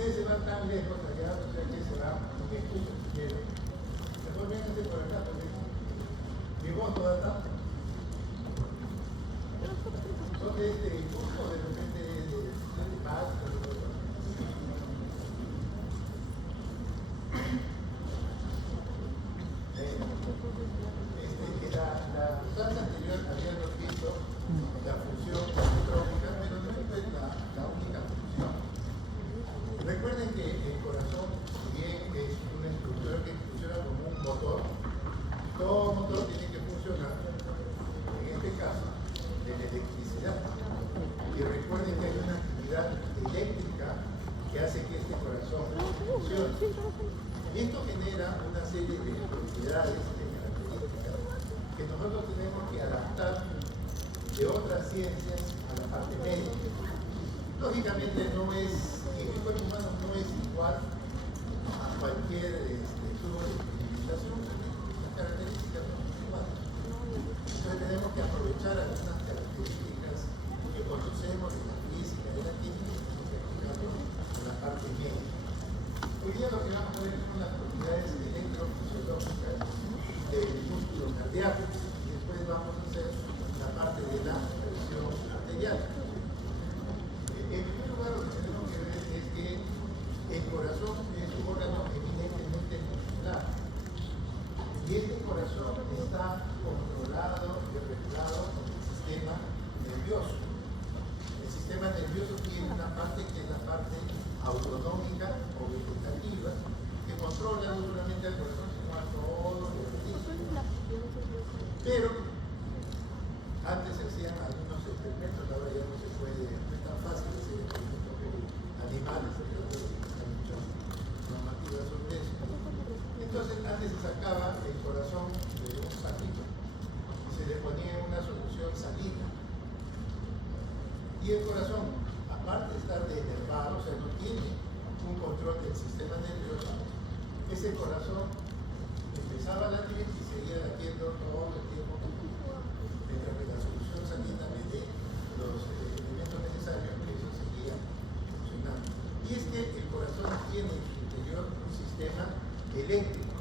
ustedes se van tan lejos allá, o sea que se van un escucho si quieren. Mejor vénganse por acá, porque mi voz no da tanto. Son de este curso, de repente de paz, la clase anterior habíamos visto la función electrónica, pero no es la única función. Recuerden que el corazón, si bien es una estructura que funciona como un motor, todo motor tiene que funcionar, en este caso, de la electricidad. Y recuerden que hay una actividad eléctrica que hace que este corazón funcione. Y esto genera una serie de propiedades, de características, que nosotros tenemos que adaptar de otras ciencias a la parte médica. Lógicamente no es, en el cuerpo humano no es igual a cualquier tubo de utilización, las características no son iguales. Entonces tenemos que aprovechar algunas características que conocemos de la física, de la química, y aplicarlo en la parte médica. Hoy día lo que vamos a ver son las propiedades electrofisiológicas del músculo cardíaco y después vamos a hacer la parte de la presión arterial. En primer lugar, lo que tenemos que ver es que el corazón es un órgano eminentemente muscular y este corazón está controlado y regulado por el sistema nervioso. El sistema nervioso tiene una parte que es la parte autonómica o vegetativa que controla no solamente al corazón sino a todo el organismo. Pero antes se hacían algunos experimentos, ahora ya no se puede, no es tan fácil hacer experimentos con animales, hay muchas normativas sobre eso. Entonces antes se sacaba el corazón de un saquito y se le ponía una solución salina. Y el corazón, aparte de estar denervado, o sea, no tiene un control del sistema nervioso, ese corazón empezaba a latir y seguía latiendo todo el tiempo, mientras que la solución salina le dé los elementos necesarios que eso seguía funcionando. Y es que el corazón tiene en su interior un sistema eléctrico.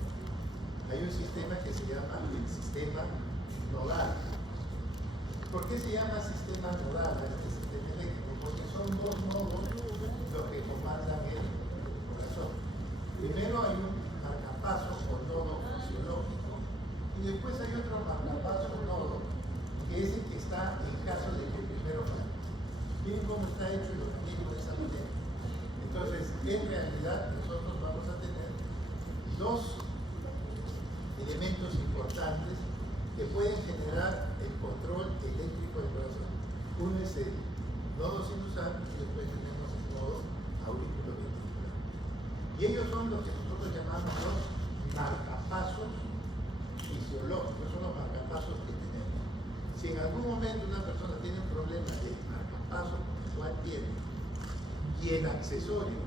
Hay un sistema que se llama el sistema nodal. ¿Por qué se llama sistema nodal a este sistema eléctrico? Porque son dos nodos los que comandan el corazón. Primero hay un marcapasos o nodo fisiológico y después hay otro marcapasos o nodo que es el que está en caso de que el primero falle. Miren cómo está hecho el organismo de esa manera. Entonces, en realidad nosotros vamos a tener dos elementos importantes que pueden generar el control eléctrico del corazón. Uno es el nodo sinusal y después tenemos el nodo auriculoventricular. Y ellos son los que nosotros llamamos los marcapasos fisiológicos, son los marcapasos que tenemos. Si en algún momento una persona tiene un problema de marcapasos, cual tiene, y el accesorio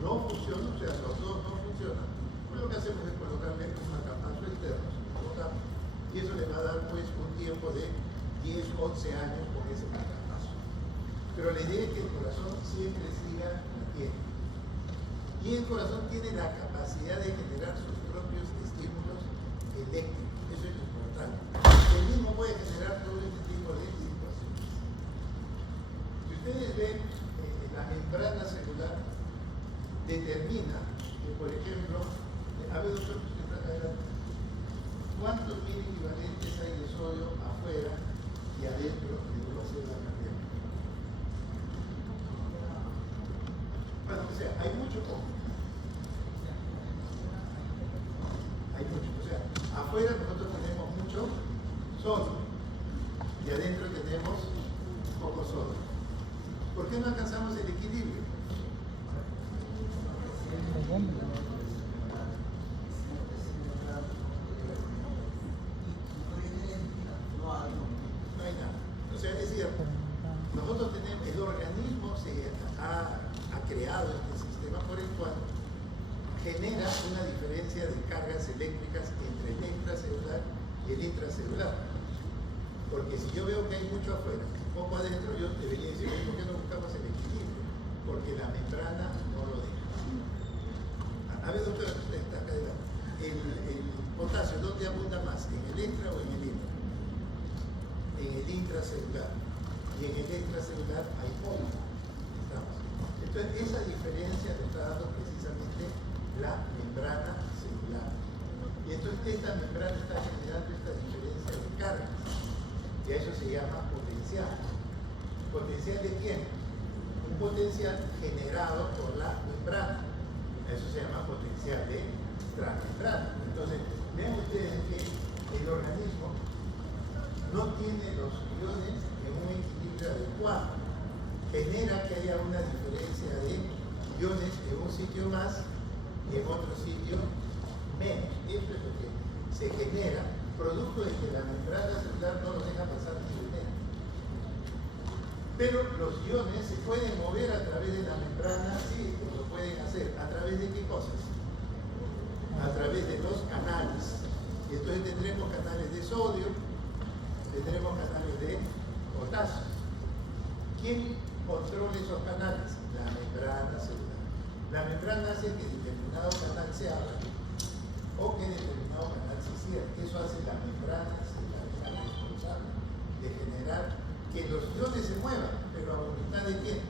no funciona, o sea, los dos no funcionan, pues lo que hacemos es colocarle un marcapaso externo, y eso le va a dar pues un tiempo de 10, 11 años con ese marcapaso. Pero la idea es que el corazón siempre siga latiendo. Y el corazón tiene la capacidad de generar sus propios estímulos eléctricos. Eso es lo importante. El mismo puede generar todo este tipo de situaciones. Si ustedes ven, la membrana celular determina que, por ejemplo, a ver nosotros que están adelante, ¿cuántos mil equivalentes hay de sodio afuera y adentro de una célula cardíaca? Bueno, o sea, hay mucho poco. Hay mucho. O sea, afuera nosotros tenemos mucho sodio y adentro tenemos poco sodio. ¿Por qué no alcanzamos el equilibrio? No hay nada. O sea, es cierto. Nosotros tenemos, el organismo se ha creado este sistema por el cual genera una diferencia de cargas eléctricas entre el extracelular y el intracelular. Porque si yo veo que hay mucho afuera y poco adentro, yo debería decir, ¿por qué no buscamos el equilibrio? Porque la membrana ¿dónde abunda más? ¿En el extra o en el intra? En el intracelular. Y en el extracelular hay poco. Entonces, esa diferencia nos está dando precisamente la membrana celular. Y entonces, esta membrana está generando esta diferencia de cargas. Y a eso se llama potencial. ¿Potencial de quién? Un potencial generado por la membrana. Eso se llama potencial de transmembrana. Entonces, vean ustedes que el organismo no tiene los iones en un equilibrio adecuado. Genera que haya una diferencia de iones en un sitio más y en otro sitio menos. Esto es lo que se genera producto de que la membrana celular no los deja pasar libremente. Pero los iones se pueden mover a través de la membrana, sí, lo pueden hacer. ¿A través de qué cosas? A través de los canales. Y entonces tendremos canales de sodio, tendremos canales de potasio. ¿Quién controla esos canales? La membrana celular. La membrana hace que determinado canal se abra o que determinado canal se cierre. Eso hace la membrana celular, la responsable de generar que los iones se muevan, pero a voluntad de quién?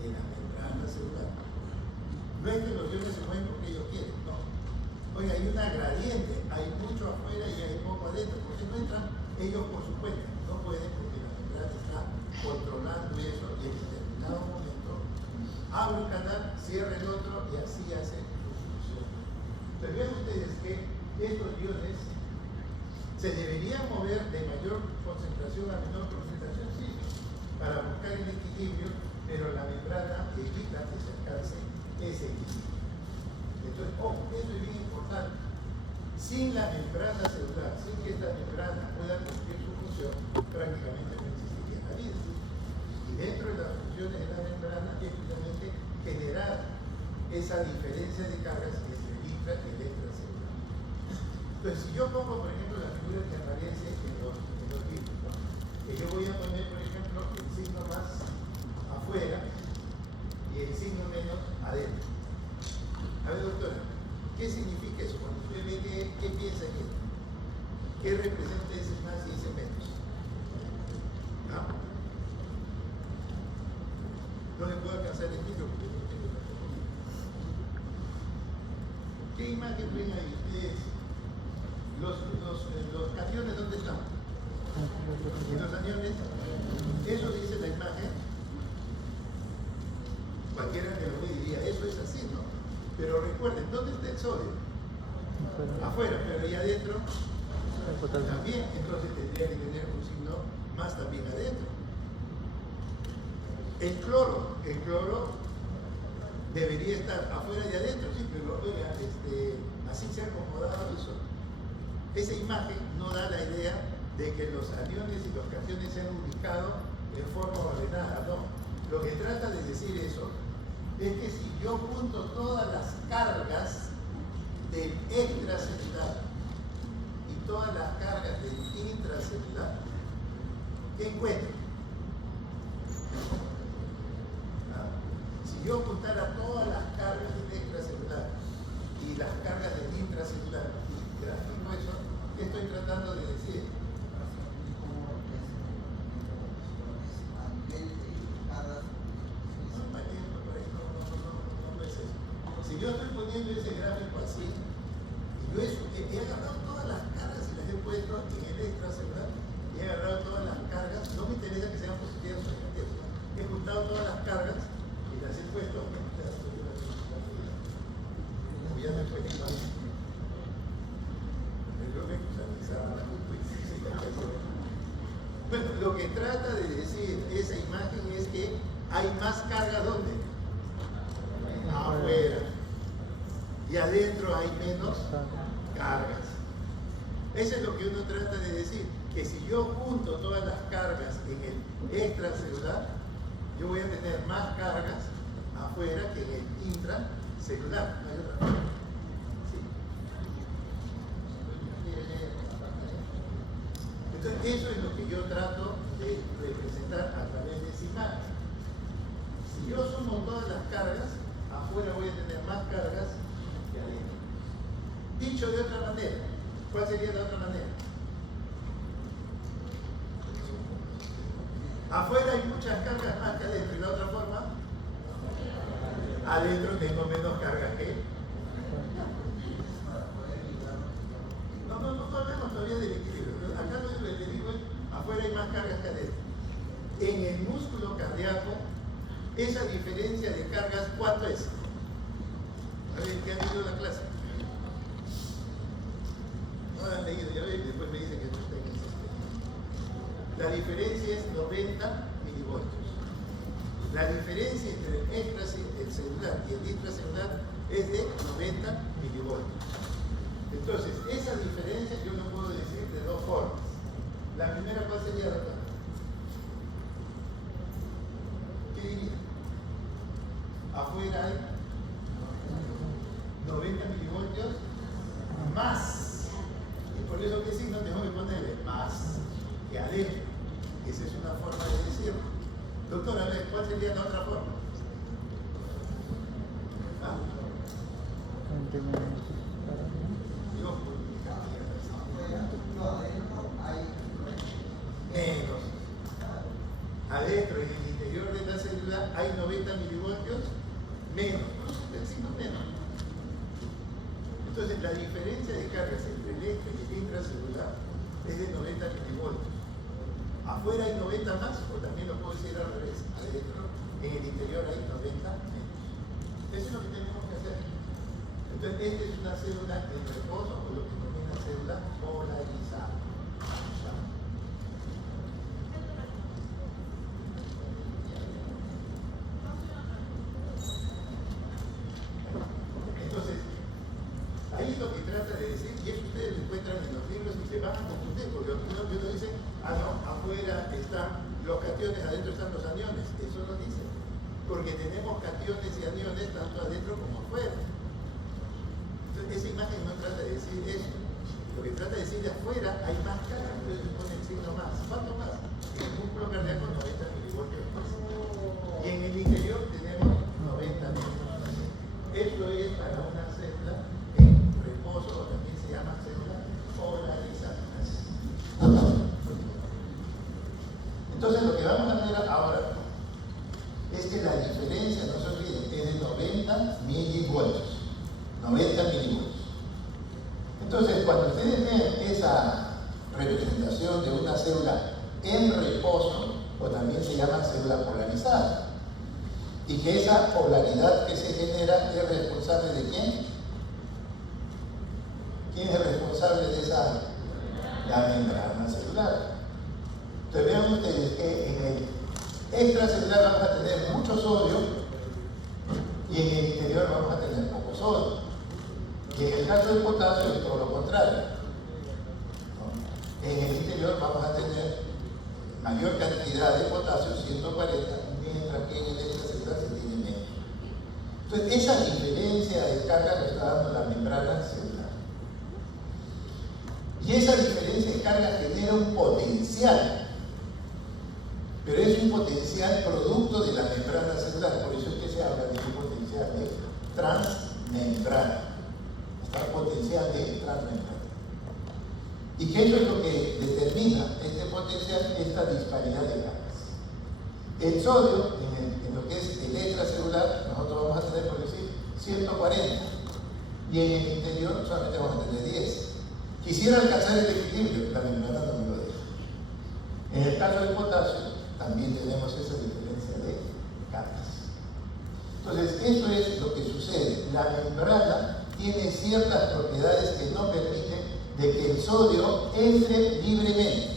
De la membrana celular. No es que los iones se mueven porque ellos quieren, no. Oiga, hay una gradiente, hay mucho afuera y hay poco adentro. ¿Por qué no entran ellos por su cuenta? No pueden porque la membrana está controlando eso y en determinado momento abre un canal, cierra el otro y así hace su función. Entonces vean ustedes que estos iones se deberían mover de mayor concentración a menor concentración, sí, para buscar el equilibrio, pero la membrana evita que se alcance ese equilibrio. Entonces, ojo, eso es bien importante. Sin la membrana celular, sin que esta membrana pueda cumplir su función, prácticamente no existiría la vida. Y dentro de las funciones de la membrana es justamente generar esa diferencia de cargas entre el intra y el extracelular. Entonces, si yo pongo, por ejemplo, la figura que aparece en los libros, ¿no? Que yo voy a poner, por ejemplo, el signo más afuera y el signo menos adentro. A ver, doctora, ¿qué significa eso? Cuando usted ve, ¿qué piensa que? ¿Qué representa ese más y ese menos? ¿No? No le puedo alcanzar el título porque no tengo la fotografía. ¿Qué imagen ven ahí ustedes? Los cationes, ¿dónde están? ¿Y los aniones? Eso dice la imagen. Cualquiera que lo ve diría, eso es así, ¿no? Pero recuerden, ¿dónde está el sodio? Afuera, pero ahí adentro también, entonces tendría que tener un signo más también adentro. El cloro debería estar afuera y adentro, sí, pero oiga, así se ha acomodado eso. Esa imagen no da la idea de que los aniones y los cationes se han ubicado en forma ordenada, no. Lo que trata de decir eso es que si yo junto todas las cargas del extracelular y todas las cargas del intracelular, ¿qué encuentro? Si yo juntara todas las cargas del extracelular y las cargas del intracelular y grafico eso, ¿qué estoy tratando de decir? Si yo estoy poniendo ese gráfico así, y yo he agarrado todas las cargas y las he puesto en el extracelular, y he agarrado todas las cargas, no me interesa que sean positivas o negativas, ¿no? He juntado todas las cargas y las he puesto en el extracelular. Como ya me fue bueno, lo que trata de decir esa imagen es que hay más cargas ¿dónde? Afuera. Y adentro hay menos cargas. Eso es lo que uno trata de decir, que si yo junto todas las cargas en el extracelular, yo voy a tener más cargas afuera que en el intracelular. No hay otra cosa. ¿Sí? Entonces, eso es lo que yo trato de representar a través de esa imagen. Si yo sumo todas las cargas, afuera voy a tener más cargas que adentro. Dicho de otra manera, ¿Cuál sería la otra manera? Afuera hay muchas cargas más que adentro. ¿Y la otra forma? Adentro tengo menos cargas que... No hablemos todavía del equilibrio. Acá lo que digo es, afuera hay más cargas que adentro. En el músculo cardíaco, esa diferencia de cargas, ¿cuánto es? A ver, ¿qué han leído la clase? No la han leído, ya ven, después me dicen que no está en el sistema. La diferencia es 90 milivoltios. La diferencia entre el celular y el intracelular es de 90 milivoltios. Entonces, esa diferencia yo lo puedo decir de dos formas. La primera, ¿cuál sería la otra? ¿Qué diría? Afuera hay 90 milivoltios más. Y por eso, ¿qué signo tengo que ponerle? Más que adentro. Esa es una forma de decirlo. Doctor, a ver, ¿cuál sería la otra forma? Menos. Adentro, en el interior de la célula, hay 90 milivoltios menos. El signo menos. Entonces, la diferencia de cargas entre el extra y el intracelular es de 90 milivoltios. Afuera hay 90 más, o también lo puedo decir al revés. Adentro, en el interior hay 90 menos. Eso es lo que tenemos que hacer. Entonces, esta es una célula en reposo, o lo que denomina célula polarizada. Entonces, ahí es lo que trata de decir, y eso ustedes lo encuentran en los libros y se van a confundir, porque algunos dicen, no, afuera están los cationes, adentro están los aniones. Eso no dice, porque tenemos cationes y aniones tanto adentro como afuera. Entonces, esa imagen no trata de decir eso. Lo que trata de decir de afuera hay más carga, entonces se pone el signo más. ¿Cuánto más? En el músculo cardíaco 90 milivoltios más. Y en el interior tenemos 90 milivoltios. Esto es para una célula en reposo, o también se llama célula polarizada. Entonces, lo que vamos a ver ahora es que la diferencia, no se olviden, es de 90 milivoltios. 90 milivoltios. Entonces, cuando ustedes vean esa representación de una célula en reposo, o también se llama célula polarizada, y que esa polaridad que se genera es responsable de quién? ¿Quién es el responsable de esa? La membrana celular. Entonces vean ustedes que en el extracelular vamos a tener mucho sodio y en el interior vamos a tener poco sodio. Y en el caso del potasio es todo lo contrario. En el interior vamos a tener mayor cantidad de potasio, 140, mientras que en el extracelular se tiene menos. Entonces esa diferencia de carga nos está dando la membrana celular. Y esa diferencia de carga genera un potencial. Pero es un potencial producto de la membrana celular, por eso es que se habla de un potencial de transmembrana. Está potencial de transmembrana. ¿Y qué es lo que determina este potencial? Esta disparidad de cargas. El sodio, en lo que es el extracelular, nosotros vamos a tener, por decir, 140. Y en el interior solamente vamos a tener 10. Quisiera alcanzar el equilibrio, la membrana no me lo deja. En el caso del potasio, también tenemos esa diferencia de cargas. Entonces, eso es lo que sucede. La membrana tiene ciertas propiedades que no permiten de que el sodio entre libremente.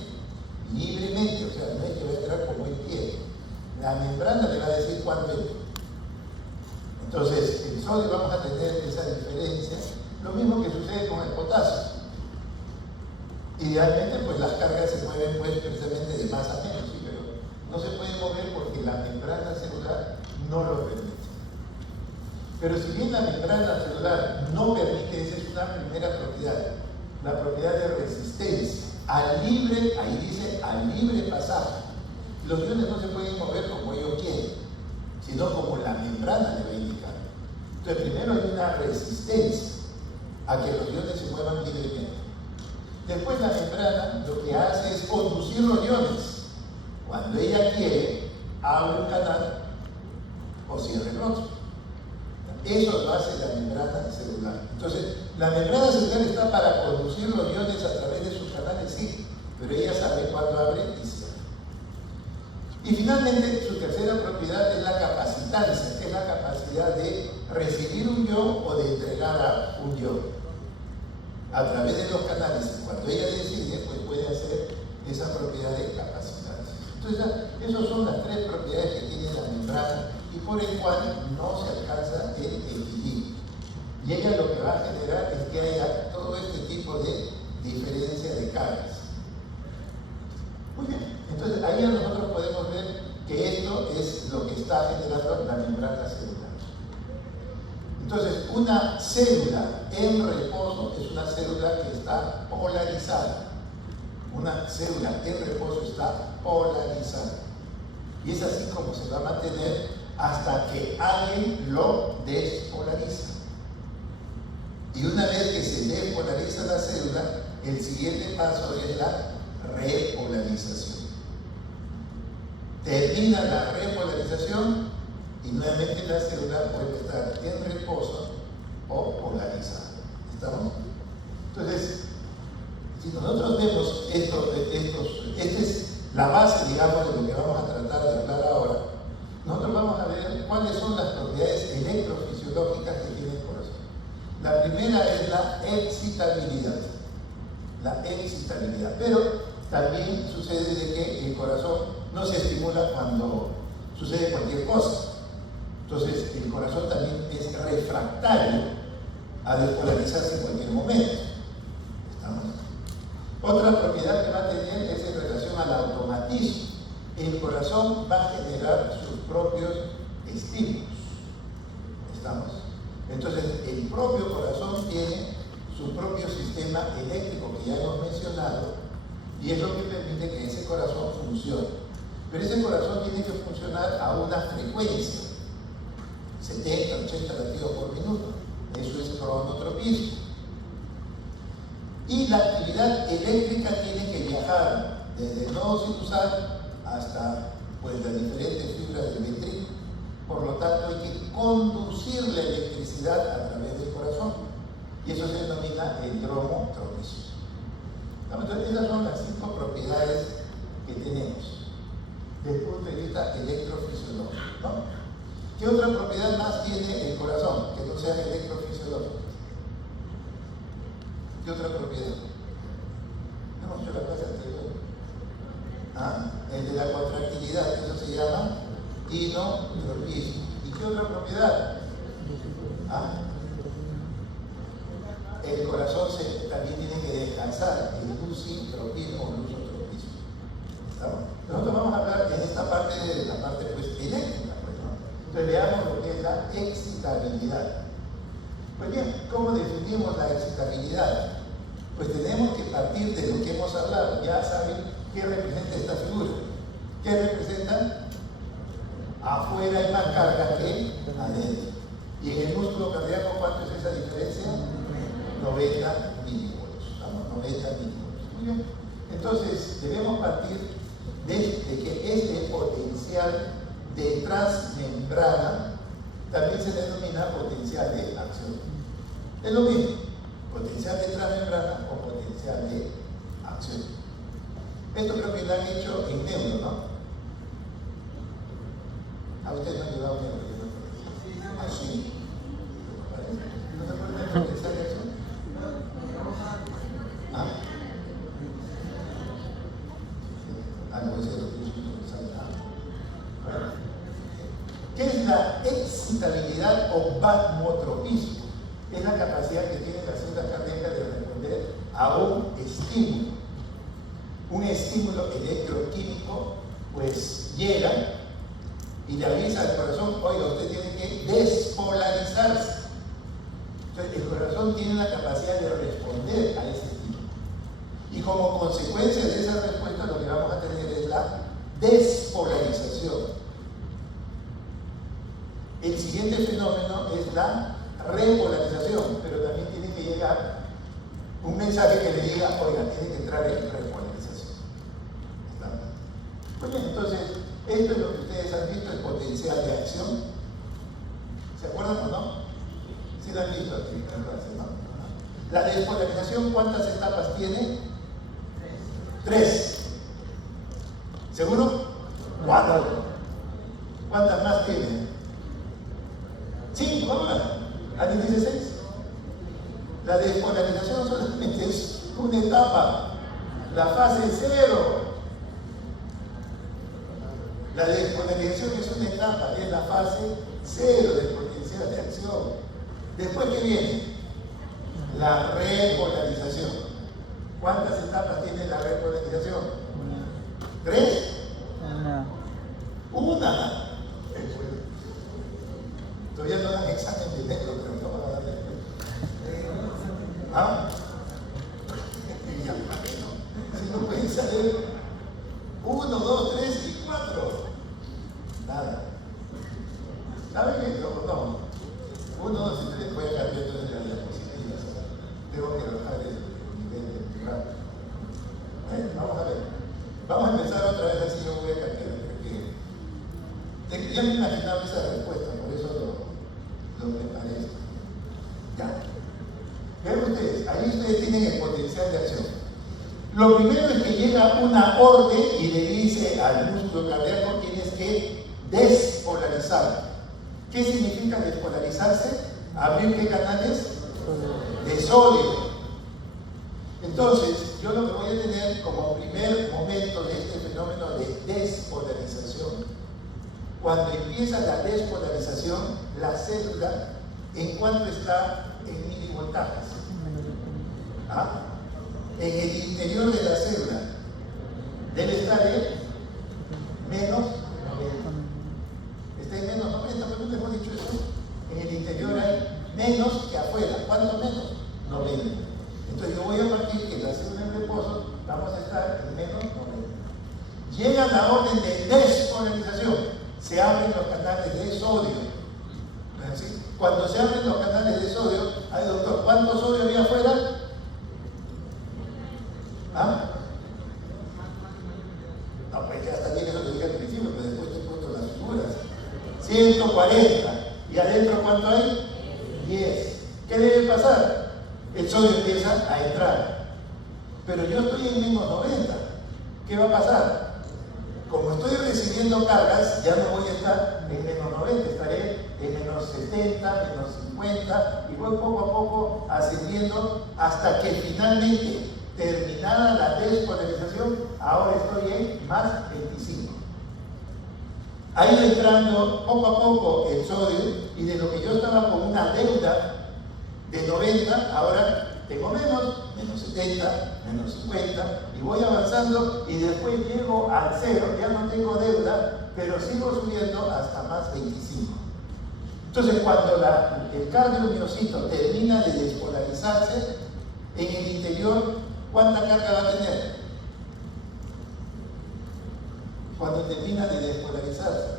Libremente, o sea, no es que va a entrar como él quiere. La membrana le va a decir cuándo entra. Entonces, el sodio vamos a tener esa diferencia. Lo mismo que sucede con el potasio. Idealmente, pues las cargas se mueven pues, precisamente de más a menos, ¿sí? Pero no se puede mover porque la membrana celular no lo permite. Pero si bien la membrana celular no permite, esa es una primera propiedad, la propiedad de resistencia, al libre, ahí dice, al libre pasaje. Los iones no se pueden mover como ellos quieren, sino como la membrana le va a indicar. Entonces, primero hay una resistencia a que los iones se muevan libremente. Después la membrana lo que hace es conducir los iones. Cuando ella quiere, abre un canal o cierra el otro. Eso lo hace la membrana celular. Entonces, la membrana celular está para conducir los iones a través de sus canales, sí, pero ella sabe cuándo abre y cierra. Y finalmente, su tercera propiedad es la capacitancia, que es la capacidad de recibir un ion o de entregar a un ion a través de los canales. Cuando ella decide, pues puede hacer esa propiedad de capacitancia. Entonces, esas son las tres propiedades que tiene la membrana y por el cual no se alcanza el equilibrio. Y ella lo que va a generar es que haya todo este tipo de diferencia de cargas. Muy bien, entonces ahí nosotros podemos ver que esto es lo que está generando la membrana celular. Entonces, una célula en reposo es una célula que está polarizada. Una célula en reposo está polarizada. Y es así como se va a mantener hasta que alguien lo despolariza. Y una vez que se despolariza la célula, el siguiente paso es la repolarización. Termina la repolarización y nuevamente la célula puede estar en reposo o polarizada. ¿Estamos? Entonces, si nosotros vemos esta es la base, digamos, de lo que vamos a tratar de hablar ahora. Nosotros vamos a ver cuáles son las propiedades electrofisiológicas que tiene el corazón. La primera es la excitabilidad. La excitabilidad. Pero también sucede de que el corazón no se estimula cuando sucede cualquier cosa. Entonces, el corazón también es refractario a despolarizarse en cualquier momento. ¿Estamos? Otra propiedad que va a tener es en relación al automatismo. El corazón va a generar sus propios estímulos. ¿Estamos? Entonces, el propio corazón tiene su propio sistema eléctrico que ya hemos mencionado y es lo que permite que ese corazón funcione. Pero ese corazón tiene que funcionar a una frecuencia, 70, 80 latidos por minuto. Eso es cronotropismo. Y la actividad eléctrica tiene que viajar desde el nodo sinusal hasta pues, las diferentes fibras del ventrículo. Por lo tanto, hay que conducir la electricidad a través del corazón. Y eso se denomina el dromotropismo. Entonces, esas son las 5 propiedades que tenemos desde el punto de vista electrofisiológico, ¿no? ¿Qué otra propiedad más tiene el corazón que no sea electrofisiológica? ¿Qué otra propiedad? No hemos hecho la clase anterior. El de la contractilidad, eso se llama inotropismo. ¿Y qué otra propiedad? El corazón también tiene que descansar, el lusitropismo o lusotropismo. Nosotros vamos a hablar en esta parte de la parte pues, eléctrica. Pues, ¿no? Entonces veamos lo que es la excitabilidad. Pues bien, ¿cómo definimos la excitabilidad? Pues tenemos que partir de lo que hemos hablado. Ya saben qué representa esta figura. ¿Qué representa? Afuera hay más carga que adentro. Y en el músculo cardíaco, ¿cuánto es esa diferencia? 90 milivolts. Estamos 90 milivolts. Muy bien. Entonces, debemos partir de que este potencial de transmembrana también se denomina potencial de acción. Es lo mismo, potencial de transmembrana o potencial de acción. Esto creo que lo han hecho en neuro, ¿no? A ustedes no han llevado neuro, yo no. Así. ¿No se acuerdan del potencial de acción? No sé lo que ¿qué es la excitabilidad o vasotropismo? Es la capacidad que tiene la célula cardíaca de responder a un estímulo. Un estímulo electroquímico, pues llega y le avisa al corazón, oiga, usted tiene que despolarizarse. Entonces, el corazón tiene la capacidad de responder a ese estímulo. Y como consecuencia de esa respuesta, lo que vamos a tener es la despolarización. El siguiente fenómeno es la repolarización, pero también tiene que llegar un mensaje que le diga, oiga, tiene que entrar en repolarización. ¿Está? Muy bien, entonces, esto es lo que ustedes han visto, el potencial de acción. ¿Se acuerdan o no? Sí lo han visto aquí en clase, ¿no? La despolarización, ¿cuántas etapas tiene? 3. ¿Seguro? 4. ¿Cuántas más tiene? 5 ahora. ¿Alguien dice 6? La despolarización solamente es una etapa. La fase 0. La despolarización es una etapa, es la fase 0 del potencial de acción. Después, ¿qué viene? La repolarización. ¿Cuántas etapas tiene la repolarización? 3. Una. Todavía no dan examen de negro, pero no van a dar negro. ¿Ah? Y ya, no. Si no pueden saber 1, 2, 3 y 4. Nada. ¿Saben qué? No. 1, 2 y 3. Voy a cambiar entonces las diapositivas. Tengo que bajar el nivel de rápido. Vamos a ver. Vamos a empezar otra vez así, yo voy a cambiar. Porque ya me imaginaba esa respuesta, por eso lo preparé. Ya. Vean ustedes, ahí ustedes tienen el potencial de acción. Lo primero es que llega una orden y le dice al músculo cardíaco tienes que despolarizar. ¿Qué significa despolarizarse? Abrir qué canales de sodio. Entonces, yo lo que voy a tener como primer momento de este fenómeno de despolarización, cuando empieza la despolarización, la célula, ¿en cuánto está en milivoltajes? ¿Ah? En el interior de la célula debe estar en menos 90. Está en menos 90, ¿por qué no hemos dicho eso? En el interior hay menos que afuera. ¿Cuánto menos? 90. Entonces yo voy a partir que en la célula en reposo vamos a estar en menos 90. Llega la orden de despolarización. Se abren los canales de sodio. ¿Sí? Cuando se abren los canales de sodio, ay doctor, ¿cuánto sodio había afuera? ¿Ah? No, pues ya está bien, eso lo dije al principio, pero después te he puesto las figuras. 140. ¿Y adentro cuánto hay? 10. ¿Qué debe pasar? El sodio empieza a entrar. Pero yo estoy en menos 90. ¿Qué va a pasar? Como estoy recibiendo cargas, ya no voy a estar en menos 90, estaré en menos 70, menos 50, y voy poco a poco ascendiendo hasta que finalmente, terminada la despolarización, ahora estoy en más 25. Ha ido entrando poco a poco el sodio, y de lo que yo estaba con una deuda de 90, ahora tengo menos 70, menos 50, y voy avanzando y después llego al 0, ya no tengo deuda, pero sigo subiendo hasta más 25. Entonces cuando el cardiomiocito termina de despolarizarse, en el interior, ¿cuánta carga va a tener? Cuando termina de despolarizarse,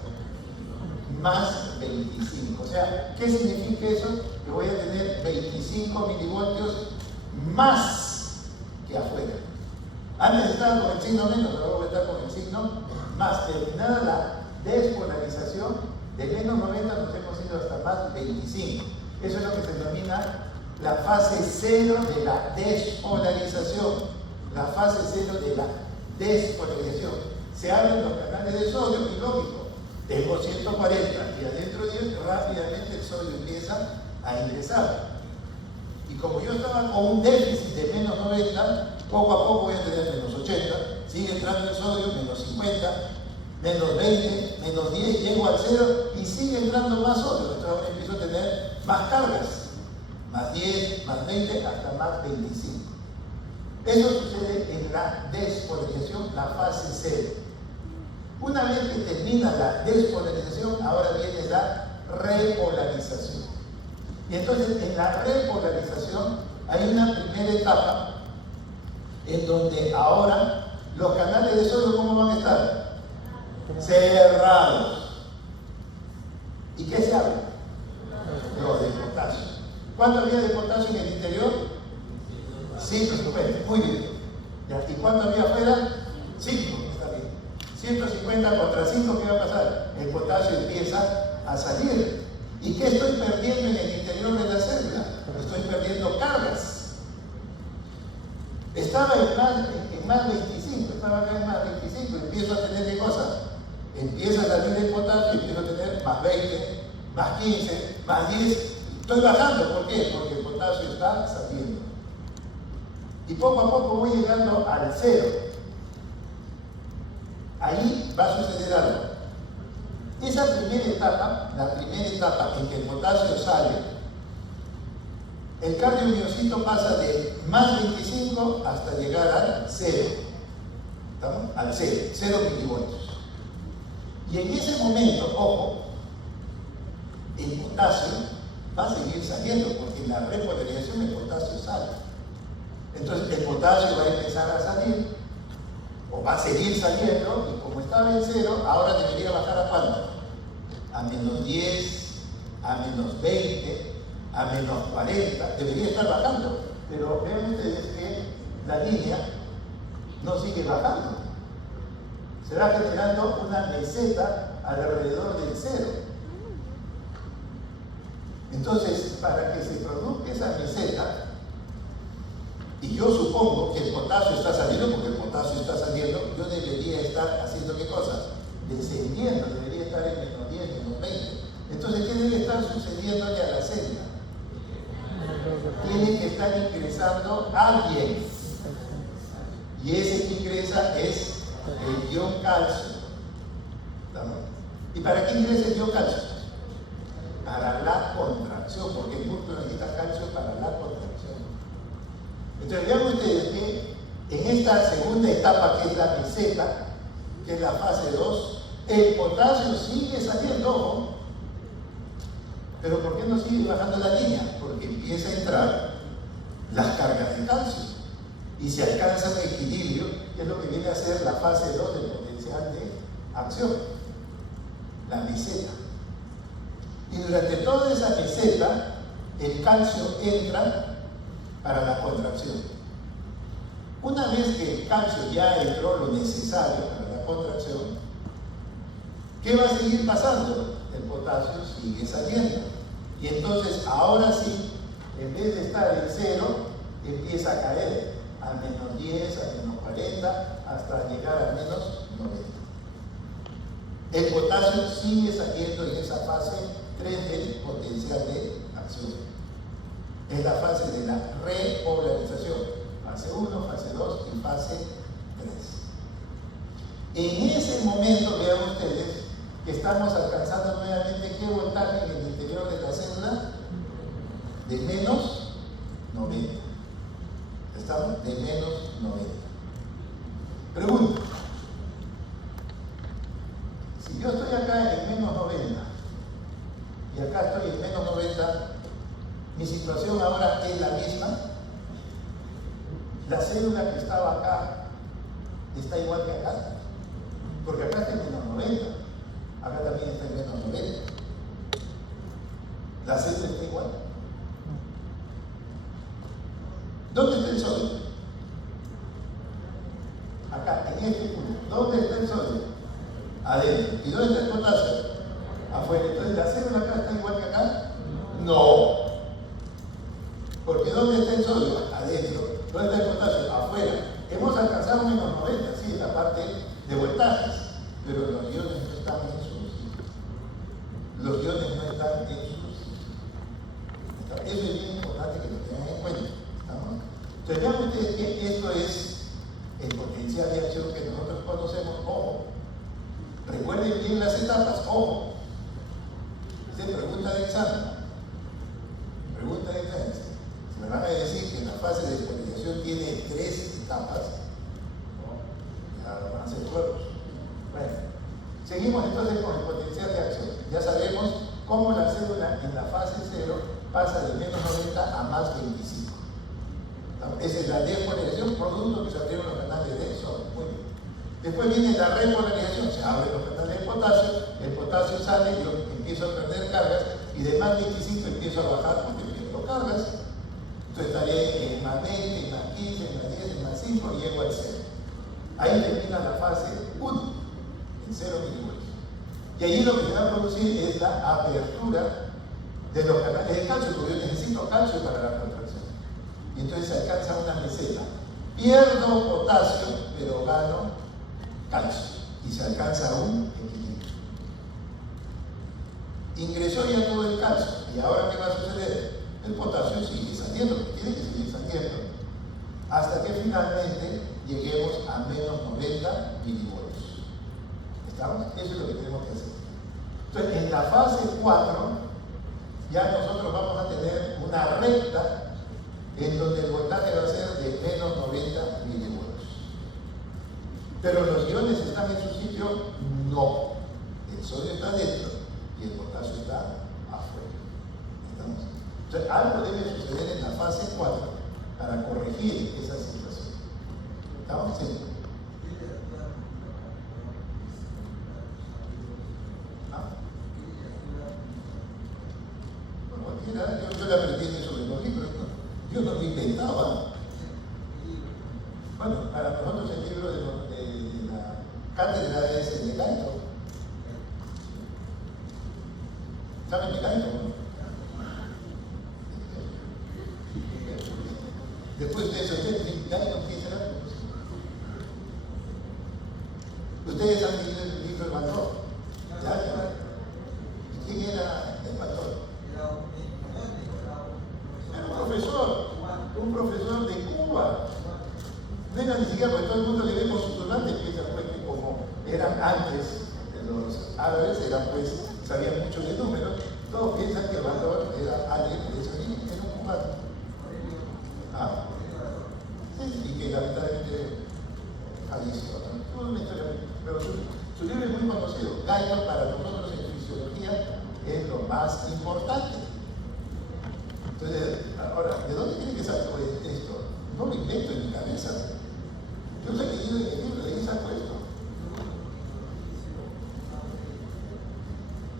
más 25. O sea, ¿qué significa eso? Que voy a tener 25 milivoltios más que afuera. Antes estaba con el signo menos, ahora voy a estar con el signo más. Terminada la despolarización, de menos 90 nos hemos ido hasta más 25. Eso es lo que se denomina la fase 0 de la despolarización. La fase 0 de la despolarización. Se abren los canales de sodio y lógico, tengo 140 y adentro 10, rápidamente el sodio empieza a ingresar. Y como yo estaba con un déficit de menos 90, poco a poco voy a tener menos 80, sigue entrando el sodio, menos 50, menos 20, menos 10, llego al 0 y sigue entrando más sodio. Entonces ahora empiezo a tener más cargas, más 10, más 20, hasta más 25. Eso sucede en la despolarización, la fase 0. Una vez que termina la despolarización, ahora viene la repolarización. Y entonces en la repolarización hay una primera etapa en donde ahora los canales de sodio, ¿cómo van a estar? Cerrados. ¿Y qué se abre? Los de potasio. ¿Cuánto había de potasio en el interior? 150, muy bien. ¿Y cuánto había afuera? 5, está bien. 150 contra 5, ¿qué va a pasar? El potasio empieza a salir. ¿Y qué estoy perdiendo en el interior de la célula? Estoy perdiendo cargas. Estaba en más 25, estaba acá en más 25, empiezo a tener ¿qué cosa? Empieza a salir el potasio y empiezo a tener más 20, más 15, más 10. Estoy bajando, ¿por qué? Porque el potasio está saliendo. Y poco a poco voy llegando al 0. Ahí va a suceder algo. Esa primera etapa, la primera etapa en que el potasio sale, el cardiomiocito pasa de más 25 hasta llegar al 0. ¿Estamos? Al 0 milivoltios. Y en ese momento, ojo, el potasio va a seguir saliendo porque en la repolarización el potasio sale. Entonces el potasio va a empezar a salir o va a seguir saliendo y como estaba en 0, ahora debería bajar a ¿cuánto? A menos 10, a menos 20, a menos 40, debería estar bajando, pero vean ustedes que la línea no sigue bajando. Se va generando una meseta alrededor del 0. Entonces, para que se produzca esa meseta, y yo supongo que el potasio está saliendo, porque el potasio está saliendo, yo debería estar haciendo ¿qué cosa? Descendiendo, debería estar en menos 10, menos 20. Entonces, ¿qué debe estar sucediéndole a la célula? Tiene que estar ingresando alguien. Y ese que ingresa es el ion calcio. ¿Y para qué ingresa el ion calcio? Para la contracción, porque el músculo necesita calcio para la contracción. Entonces vean ustedes que en esta segunda etapa, que es la meseta, que es la fase 2, el potasio sigue saliendo, pero ¿por qué no sigue bajando la línea? Porque empieza a entrar las cargas de calcio y se alcanza un equilibrio, que es lo que viene a ser la fase 2 del potencial de acción, la meseta. Y durante toda esa meseta, el calcio entra para la contracción. Una vez que el calcio ya entró lo necesario para la contracción, ¿qué va a seguir pasando? El potasio sigue saliendo. Y entonces, ahora sí, en vez de estar en 0, empieza a caer a menos 10, a menos 40, hasta llegar a menos 90. El potasio sigue saliendo en esa fase 3 del potencial de acción. Es la fase de la repolarización. Fase 1, fase 2 y fase 3. En ese momento, vean ustedes, que estamos alcanzando nuevamente ¿qué voltaje en el interior de la célula? De menos 90. Estamos de menos 90. Pregunta. Si yo estoy acá en menos 90 y acá estoy en menos 90, ¿mi situación ahora es la misma? La célula que estaba acá está igual que acá, porque acá está en menos 90. Acá también está en menos 90. La célula está igual. ¿Dónde está el sodio? Acá, en este punto. ¿Dónde está el sodio? Adentro. ¿Y dónde está el potasio? Afuera. Entonces, ¿la célula acá está igual que acá? No. Porque ¿dónde está el sodio? Adentro. ¿Dónde está el potasio? Afuera. Hemos alcanzado menos 90, sí, la parte de voltajes, pero los iones no están en su sitio. Los iones no están en su sitio. Eso es bien importante que lo tengan en cuenta. ¿Estamos? Entonces vean ustedes que esto es el potencial de acción que nosotros conocemos. Ojo. Recuerden bien las etapas. Ojo. Se pregunta de examen. Pregunta de examen. Si me van a decir que la fase de polarización tiene 3 etapas, ya van a ser juegos. Bueno, seguimos entonces con el potencial de acción. Ya sabemos cómo la célula en la fase 0 pasa de menos 90 a más 25. Esa es la depolarización, producto que se abrieron los canales de sodio. Muy bien. Después viene la repolarización, se abren los canales de potasio, el potasio sale, yo empiezo a perder cargas y de más 25 empiezo a bajar porque pierdo cargas. Entonces estaré en más 20, en más 15, en más 10, en más 5 y llego al 0. Ahí termina la fase 1, en 0 milivoltios. Y ahí lo que se va a producir es la apertura de los canales de calcio, porque yo necesito calcio para la contracción. Y entonces se alcanza una meseta. Pierdo potasio, pero gano calcio. Y se alcanza un equilibrio. Ingresó ya todo el calcio. ¿Y ahora qué va a suceder? El potasio sigue saliendo, tiene que seguir saliendo, hasta que finalmente lleguemos a menos 90 milivoltios. ¿Estamos? Eso es lo que tenemos que hacer. Entonces, en la fase 4, ya nosotros vamos a tener una recta en donde el voltaje va a ser de menos 90 milivoltios. Pero los iones están en su sitio, no. El sodio está dentro y el potasio está afuera. ¿Estamos? Entonces, algo debe suceder en la fase 4 para corregir esa situación. ¿Estamos? Sí. Yo le aprendí eso de los libros, ¿no? Yo no lo inventaba. Bueno, para nosotros el libro de la cátedra es el de Guyton. ¿Saben de Guyton, no? Después de eso, Guyton, ¿quién será? Ustedes han leído el libro de Van Gogh. ¿Ya? ¿Quién era el pastor? Un profesor de Cuba. No era ni siquiera porque todo el mundo le vemos sus donantes, piensa pues que como eran antes, los árabes eran pues, sabían mucho de números, todos piensan que el Bandor era alguien de ese origen, era un cubano. Sí, y que lamentablemente falleció. Toda una historia, pero su libro es muy conocido. Guyton para nosotros en fisiología es lo más importante. Entonces, ahora, ¿de dónde tiene que sacar esto? No lo invento en mi cabeza. Yo lo he leído en el libro, de ahí saco esto.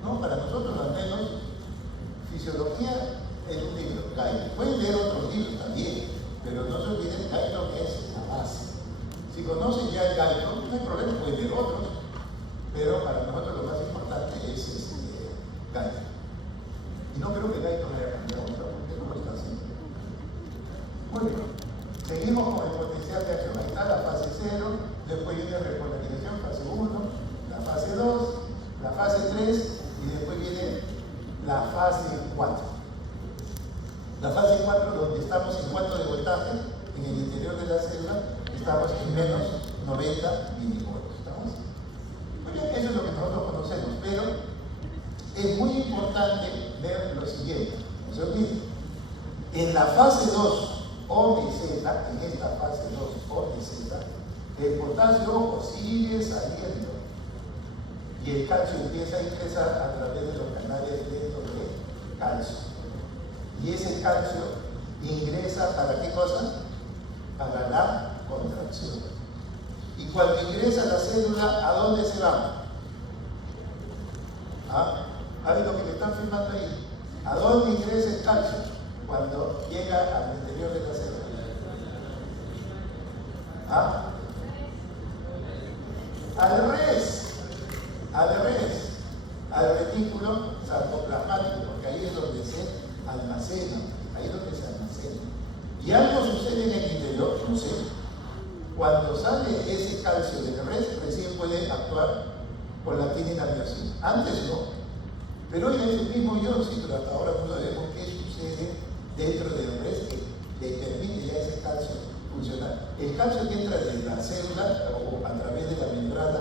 No, para nosotros al menos, fisiología es un libro. Guyton. Pueden leer otros libros también, pero no se olviden, Guyton es la base. Si conocen ya el Guyton, no hay problema, pueden leer otros, pero para nosotros lo más importante es Guyton. Y no creo que Guyton haya cambiado mucho, porque no lo está haciendo. Muy bien. Seguimos con el potencial de acción. Ahí está la fase 0, después viene repolarización, fase 1, la fase 2, la fase 3 y después viene la fase 4. La fase 4, donde estamos en 4 de voltaje, en el interior de la célula, estamos en menos 90 milivoltios. ¿Estamos? Muy bien, eso es lo que nosotros conocemos, pero es muy importante ver lo siguiente. No se olviden. En la fase 2, O de Z, en esta fase 2, O de Z, el potasio sigue saliendo y el calcio empieza a ingresar a través de los canales lentos de calcio. Y ese calcio ingresa ¿para qué cosa? Para la contracción. Y cuando ingresa a la célula, ¿a dónde se va? A ver lo que le están filmando ahí. ¿A dónde ingresa el calcio cuando llega al interior de la célula? Al retículo sarcoplasmático, porque ahí es donde se almacena, ahí es donde se almacena. Y algo sucede en el interior, no sé. Cuando sale ese calcio del res, recién puede actuar con la quinina-miosina. Antes no. Pero hoy es el mismo ioncito, pero hasta ahora no sabemos qué sucede dentro del res que le permite ya ese calcio funcionar. El calcio que entra de la célula o a través de la membrana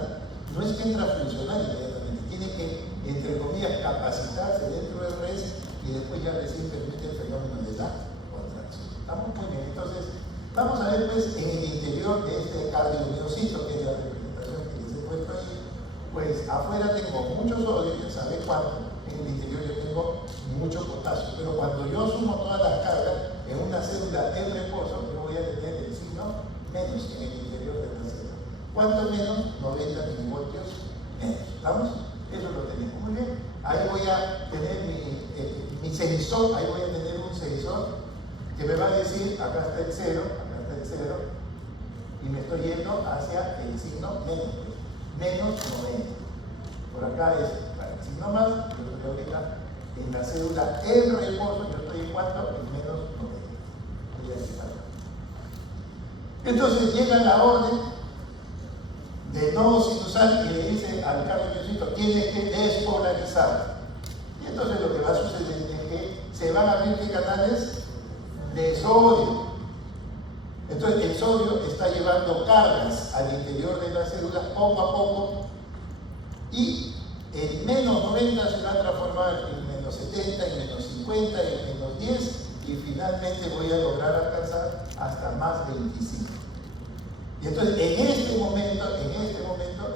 no es que entra a funcionar inmediatamente, tiene que, entre comillas, capacitarse dentro del res y después ya recién permite el fenómeno de la contracción. Estamos muy bien. Entonces, vamos a ver pues en el interior de este cardiomiocito, que es la representación que les he puesto ahí, pues afuera tengo mucho sodio, ya sabe cuánto, en el interior yo tengo mucho potasio, pero cuando yo sumo todas las cargas en una célula en reposo, yo voy a tener el signo menos en el interior de la célula. ¿Cuánto menos? 90 milivoltios menos. ¿Estamos? Eso lo tenemos. Muy bien. Ahí voy a tener mi sensor, ahí voy a tener un sensor que me va a decir, acá está el 0, y me estoy yendo hacia el signo menos 90. Por acá es para el signo más, yo estoy ahorita en la cédula en reposo, yo estoy en cuanto, en menos 90. Entonces llega la orden de nodo sinusal y le dice al cardiomiocyto, tienes que despolarizar. Y entonces lo que va a suceder es que se van a abrir ¿qué canales? De sodio. Entonces el sodio está llevando cargas al interior de las células poco a poco y el menos 90 se va a transformar en menos 70, en menos 50, en menos 10 y finalmente voy a lograr alcanzar hasta más 25. Y entonces en este momento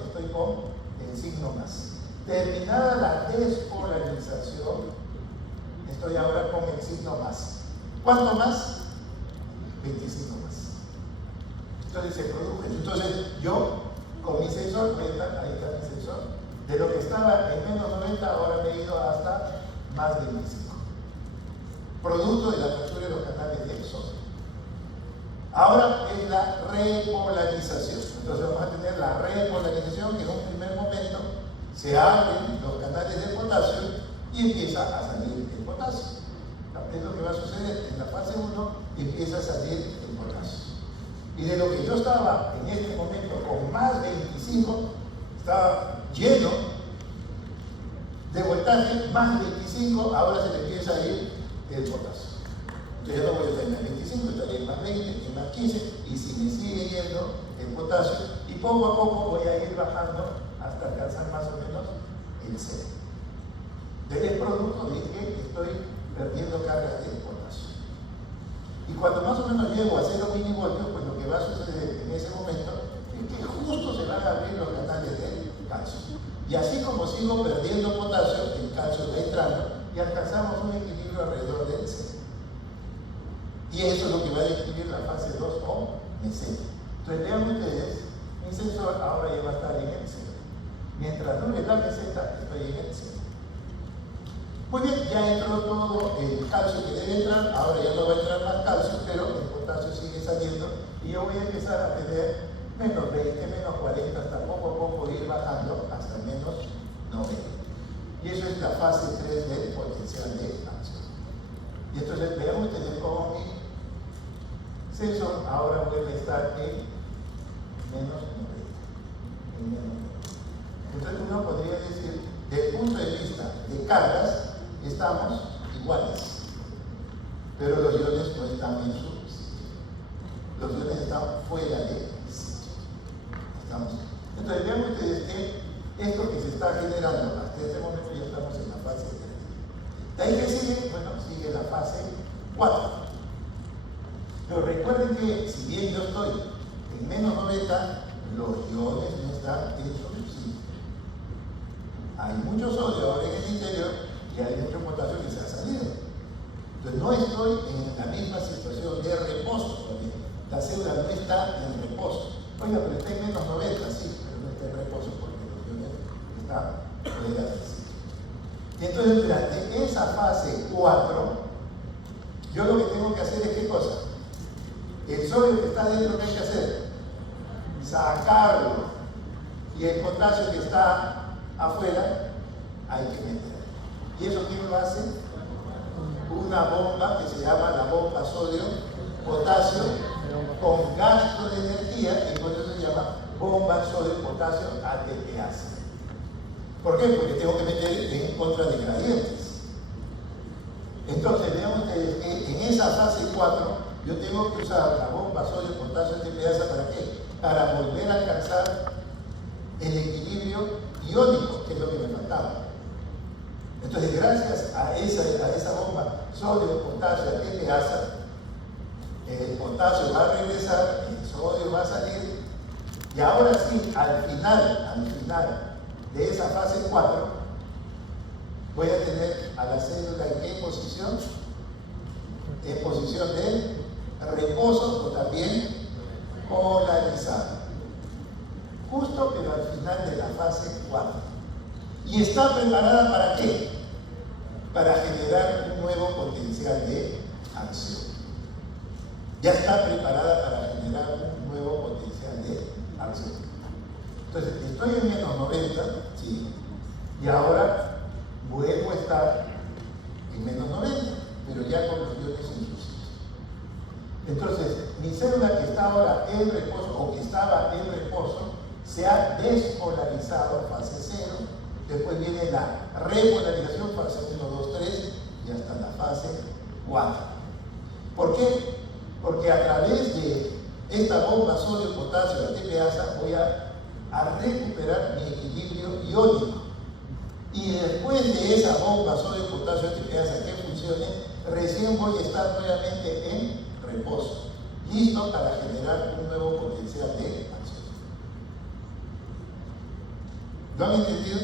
estoy con el signo más. Terminada la despolarización, estoy ahora con el signo más. ¿Cuánto más? 25 más. Entonces se produjo. Entonces yo con mi sensor, ahí está mi sensor, de lo que estaba en menos 90 ahora me he ido hasta más 25. Producto de la apertura de los canales de sodio. Ahora es la repolarización. Entonces vamos a tener la repolarización que en un primer momento se abren los canales de potasio y empieza a salir el potasio. Es lo que va a suceder en la fase 1, empieza a salir el potasio. Y de lo que yo estaba en este momento con más 25, estaba lleno de voltaje, más 25, ahora se le empieza a ir el potasio. Entonces ya no voy a estar en más 25, estaré en más 20, en más 15, y si me sigue yendo el potasio, y poco a poco voy a ir bajando hasta alcanzar más o menos el 0. Entonces es producto de que estoy perdiendo cargas de potasio. Y cuando más o menos llego a 0 milivoltios, pues lo que va a suceder en ese momento es que justo se van a abrir los canales del calcio. Y así como sigo perdiendo potasio, el calcio va entrando y alcanzamos un equilibrio alrededor del 0. Y eso es lo que va a describir la fase 2 o meseta. Entonces vean ustedes, mi sensor ahora ya va a estar en el 0. Mientras dure la meseta, estoy en el 0. Muy bien, ya entró todo el calcio que debe entrar, ahora ya no va a entrar más calcio, pero el potasio sigue saliendo y yo voy a empezar a tener menos 20, menos 40, hasta poco a poco ir bajando hasta menos 90. Y eso es la fase 3 del potencial de acción. Y entonces vean ustedes cómo mi sensor ahora vuelve a estar en menos 90. Entonces uno podría decir, desde el punto de vista de cargas, estamos iguales, pero los iones no están en su sitio. Los iones están fuera de sitio. Entonces vean ustedes que esto que se está generando hasta este momento ya estamos en la fase 3. De ahí que sigue, bueno, sigue la fase 4. Pero recuerden que si bien yo estoy en menos 90, los iones no están en su sitio. Hay mucho sodio ahora en el interior y hay mucho potasio que se ha salido. Entonces no estoy en la misma situación de reposo todavía. La célula no está en reposo. Oiga, pero está en menos 90, sí, pero no está en reposo porque los iones están fuera del sitio. Y entonces durante esa fase 4, yo lo que tengo que hacer es ¿qué cosa? El sodio que está dentro, ¿qué hay que hacer? Sacarlo. Y el potasio que está afuera, hay que meter. ¿Y eso quién lo hace? Una bomba que se llama la bomba sodio-potasio con gasto de energía, y por eso se llama bomba sodio-potasio ATPase. ¿Por qué? Porque tengo que meter en contra de gradientes. Entonces, vean ustedes que en esa fase 4 yo tengo que usar la bomba sodio-potasio ATPase ¿para qué? Para volver a alcanzar el equilibrio iónico, que es lo que me faltaba. Entonces, gracias a esa bomba sodio-potasio ATPase, el potasio va a regresar, el sodio va a salir, y ahora sí, al final de esa fase 4, voy a tener a la célula en qué posición? En posición de reposo o también polarizada. Justo pero al final de la fase 4. ¿Y está preparada para qué? Para generar un nuevo potencial de acción. ya está preparada para generar un nuevo potencial de acción. Entonces, estoy en menos 90, ¿sí? Y ahora vuelvo a estar en menos 90, pero ya con los iones inducidos. Entonces, mi célula que está ahora en reposo, o que estaba en reposo, se ha despolarizado a fase 0, después viene la repolarización, fase 1, 2, 3, y hasta la fase 4. ¿Por qué? Porque a través de esta bomba sodio-potasio, la TPasa, voy a recuperar mi equilibrio iónico. Y después de esa bomba sodio-potasio, TPasa que funcione, recién voy a estar nuevamente en reposo, listo para generar un nuevo potencial de acción. ¿Lo han entendido?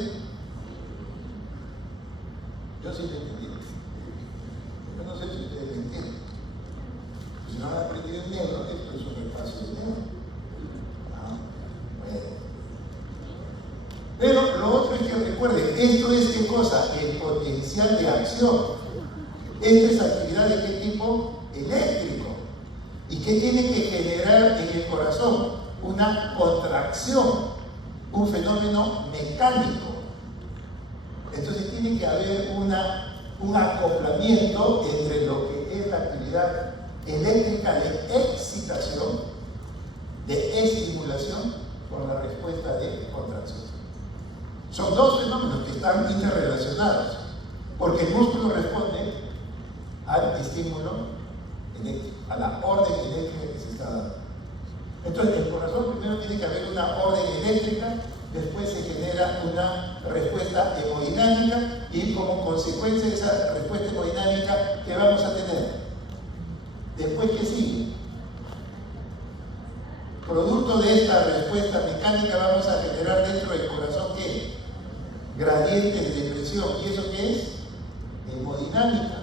Yo sí lo he entendido. Yo no sé si ustedes lo entienden. Si no han aprendido en negro, esto es un repaso de negro. Bueno. Pero lo otro es que recuerden, esto es ¿qué cosa? El potencial de acción. Esta es actividad de qué tipo? Eléctrico. ¿Y qué tiene que generar en el corazón? Una contracción, un fenómeno mecánico. Entonces tiene que haber un acoplamiento entre lo que es la actividad eléctrica de excitación, de estimulación, con la respuesta de contracción. Son dos fenómenos que están interrelacionados, porque el músculo responde al estímulo eléctrico, a la orden eléctrica que se está dando. Entonces, el corazón primero tiene que haber una orden eléctrica, después se genera una respuesta hemodinámica y como consecuencia de esa respuesta hemodinámica, ¿qué vamos a tener? Después, ¿qué sigue? Producto de esta respuesta mecánica vamos a generar dentro del corazón ¿qué? Gradientes de presión. ¿Y eso qué es? Hemodinámica.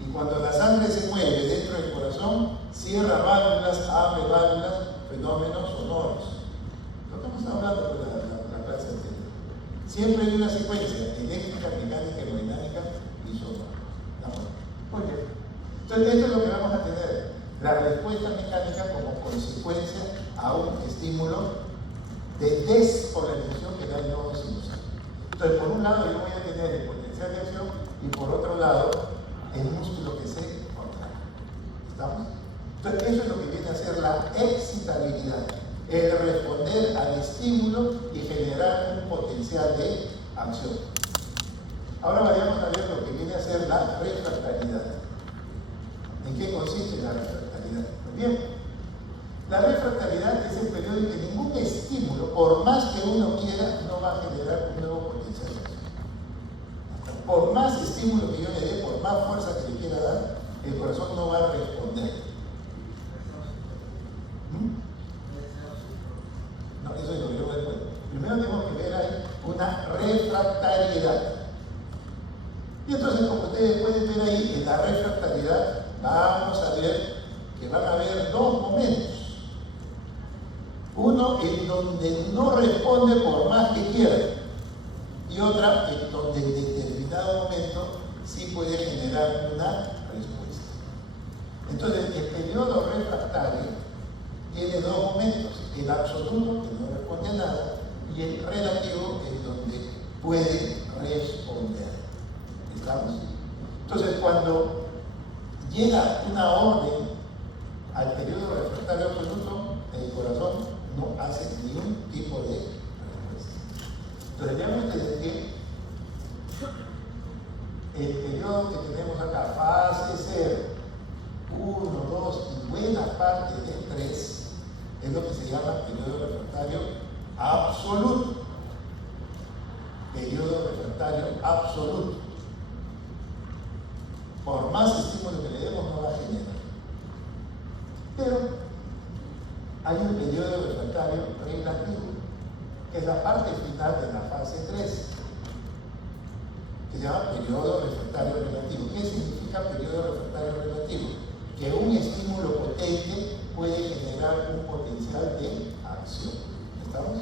Y cuando la sangre se mueve dentro del corazón, cierra válvulas, abre válvulas, fenómenos sonoros. Lo que hemos hablado de la clase anterior. Siempre hay una secuencia eléctrica, mecánica, hemodinámica y sonora. Muy bien. Entonces, esto es lo que vamos a tener. La respuesta mecánica como consecuencia a un estímulo de despolarización que da el nodo sinusal. Entonces, por un lado, yo voy a tener el potencial de acción y por otro lado, el músculo que se contrae. ¿Estamos? Entonces, eso es lo que viene a ser la excitabilidad, el responder al estímulo y generar un potencial de acción. Ahora vayamos a ver lo que viene a ser la refractariedad. ¿En qué consiste la refractariedad? Muy bien. La refractariedad es el periodo en que ningún estímulo, por más que uno quiera, no va a generar un nuevo potencial de acción. Por más estímulo que yo le dé, por más fuerza que le quiera dar, el corazón no va a responder. No, eso es lo que yo después. Primero tenemos que ver ahí una refractariedad. Y entonces, como ustedes pueden ver ahí, en la refractariedad vamos a ver que van a haber dos momentos. Uno en donde no responde por más que quiera, y otra en donde en determinado momento sí puede generar una respuesta. Entonces, el periodo refractario tiene dos momentos: el absoluto, que no responde a nada, y el relativo, en donde puede responder. ¿Estamos? Entonces, cuando llega una orden al periodo refractario absoluto, el corazón no hace ningún tipo de respuesta. Entonces, veamos ustedes que el periodo que tenemos acá, fase 0, 1, 2 y buena parte del 3, es lo que se llama periodo refractario absoluto. Periodo refractario absoluto. Por más estímulo que le demos, no va a generar. Pero hay un periodo refractario relativo, que es la parte final de la fase 3, que se llama periodo refractario relativo. ¿Qué significa periodo refractario relativo? Que un estímulo potente puede generar un potencial de acción. ¿Estamos?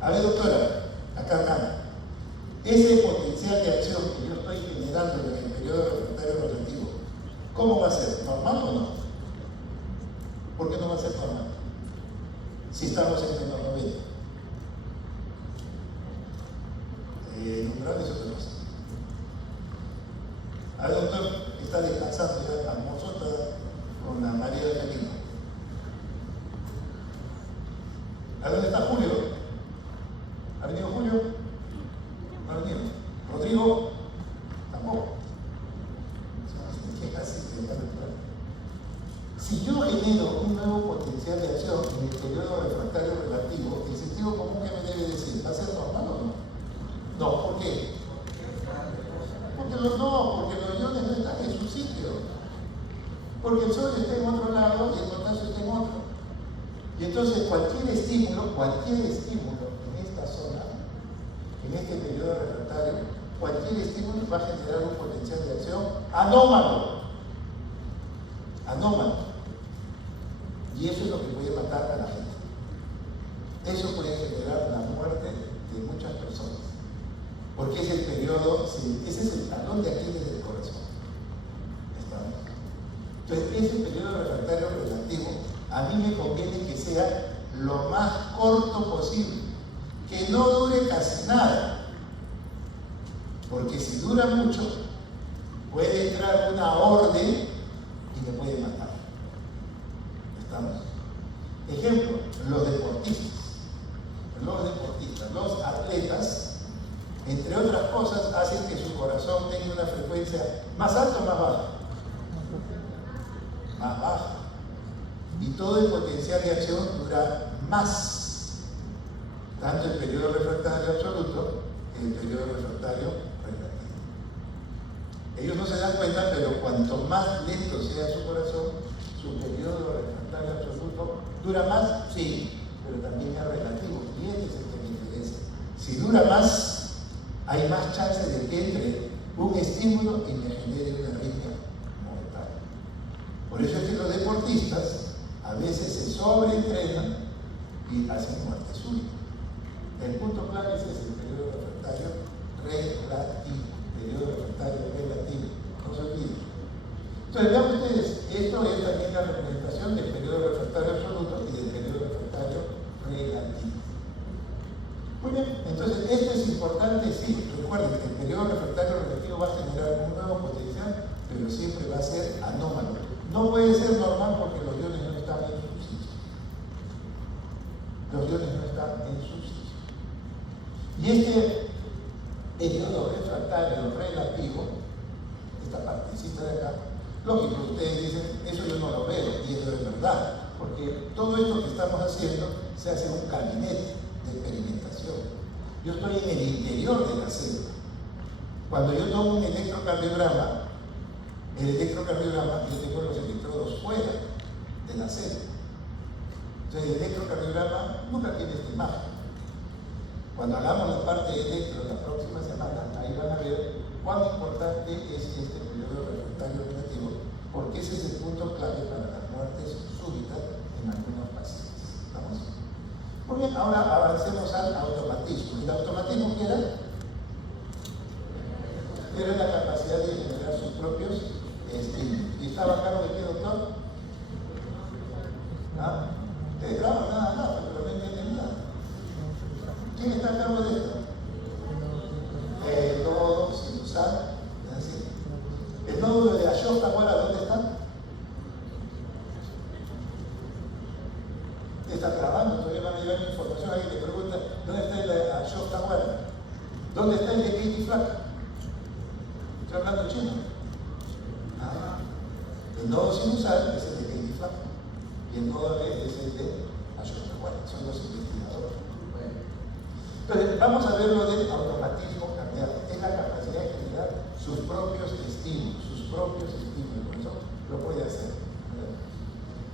A ver, doctora, acá. Ese potencial de acción que yo estoy generando en el periodo refractario relativo, ¿cómo va a ser? ¿Normal o no? si estamos en menos 90. El umbral es otra cosa. Al doctor está descansando, ya almorzó con la María de Camino. ¿A dónde está Julio? ¿Ha venido Julio? No ha venido. ¿Rodrigo? Tampoco. Si yo genero un nuevo potencial de acción en el periodo refractario relativo, el sentido común que me debe decir, ¿va a ser normal o no? No, ¿por qué? Porque los iones no están en su sitio. Porque el Sol está en otro lado y el potasio está en otro. Y entonces cualquier estímulo en esta zona, en este periodo refractario, cualquier estímulo va a generar un potencial de acción anómalo. Y eso es lo que puede matar a la gente. Eso puede generar la muerte de muchas personas. Porque es el periodo, ese es el talón de Aquiles del corazón. ¿Estamos? Entonces, ese periodo refractario relativo, a mí me conviene que sea lo más corto posible, que no dure casi nada. Porque si dura mucho, puede entrar una orden y me puede matar. ¿Estamos? Ejemplo, los deportistas, los atletas, entre otras cosas, hacen que su corazón tenga una frecuencia más alta o más baja. Más baja. Y todo el potencial de acción dura más. Tanto el periodo refractario absoluto que el periodo refractario relativo. Ellos no se dan cuenta, pero cuanto más lento sea su corazón, su periodo refractario absoluto dura más, sí, pero también es relativo. Y este es el que me interesa. Si dura más, hay más chances de que entre un estímulo y me genere una arritmia mortal. Por eso es que los deportistas a veces se sobreentrenan y hacen muerte súbita. El punto clave es ese, el periodo refractario relativo. Periodo refractario relativo. No se olviden. Entonces, vean ustedes, esto es también la representación del periodo refractario absoluto y del periodo refractario relativo. Muy bien, entonces esto es importante, sí, recuerden que el periodo refractario relativo va a generar un nuevo potencial, pero siempre va a ser anómalo. No puede ser normal porque los iones no están en su sitio. Los iones no están en su sitio. Y este periodo refractario relativo, esta partecita de acá, lógico, ustedes dicen, eso yo no lo veo, y eso es verdad, porque todo esto que estamos haciendo se hace en un gabinete de experimentación. Yo estoy en el interior de la célula. Cuando yo tomo un electrocardiograma, yo tengo los electrodos fuera de la célula. Entonces, el electrocardiograma nunca tiene esta imagen. Cuando hagamos la parte de electro la próxima semana, ahí van a ver cuán importante es este periodo refractario relativo, porque ese es el punto clave para las muertes súbitas en algunos pacientes. ¿Vamos? Muy bien, ahora avancemos al automatismo. ¿El automatismo qué era? Era la capacidad de generar sus propios estímulos. ¿Y estaba a cargo de qué, doctor? ¿Ah? Claro, nada, pero no entienden nada. ¿Quién está a cargo de esto? El nodo sinusal. ¿El nódulo de Ashokawara dónde está? Está grabando, todavía van a llevar información. Alguien le pregunta, ¿dónde está el Ashokawara? ¿Dónde está el de Katie Flack? Estoy hablando chino. El nodo sinusal es el de Katie Flack y el nodo B es el de Ashokawara. Son los investigadores. Bueno. Entonces, vamos a ver lo del automatismo cardiaco. Es la capacidad de generar sus propios estímulos. Por eso lo puede hacer.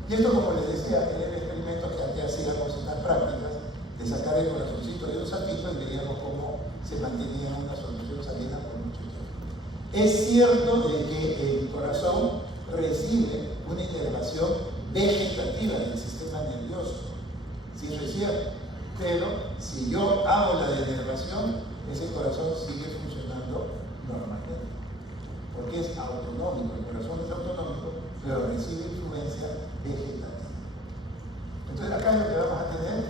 Y esto, como les decía, en el experimento que antes hacíamos en las prácticas, de sacar el corazoncito de un saquito y veíamos cómo se mantenía una solución salina por mucho tiempo. Es cierto de que el corazón recibe una inervación vegetativa del sistema nervioso. Sí, eso es cierto. Pero si yo hago la denervación, ese corazón sigue funcionando normalmente. Porque es autonómico, el corazón es autonómico, pero recibe influencia vegetativa. Entonces acá lo que vamos a tener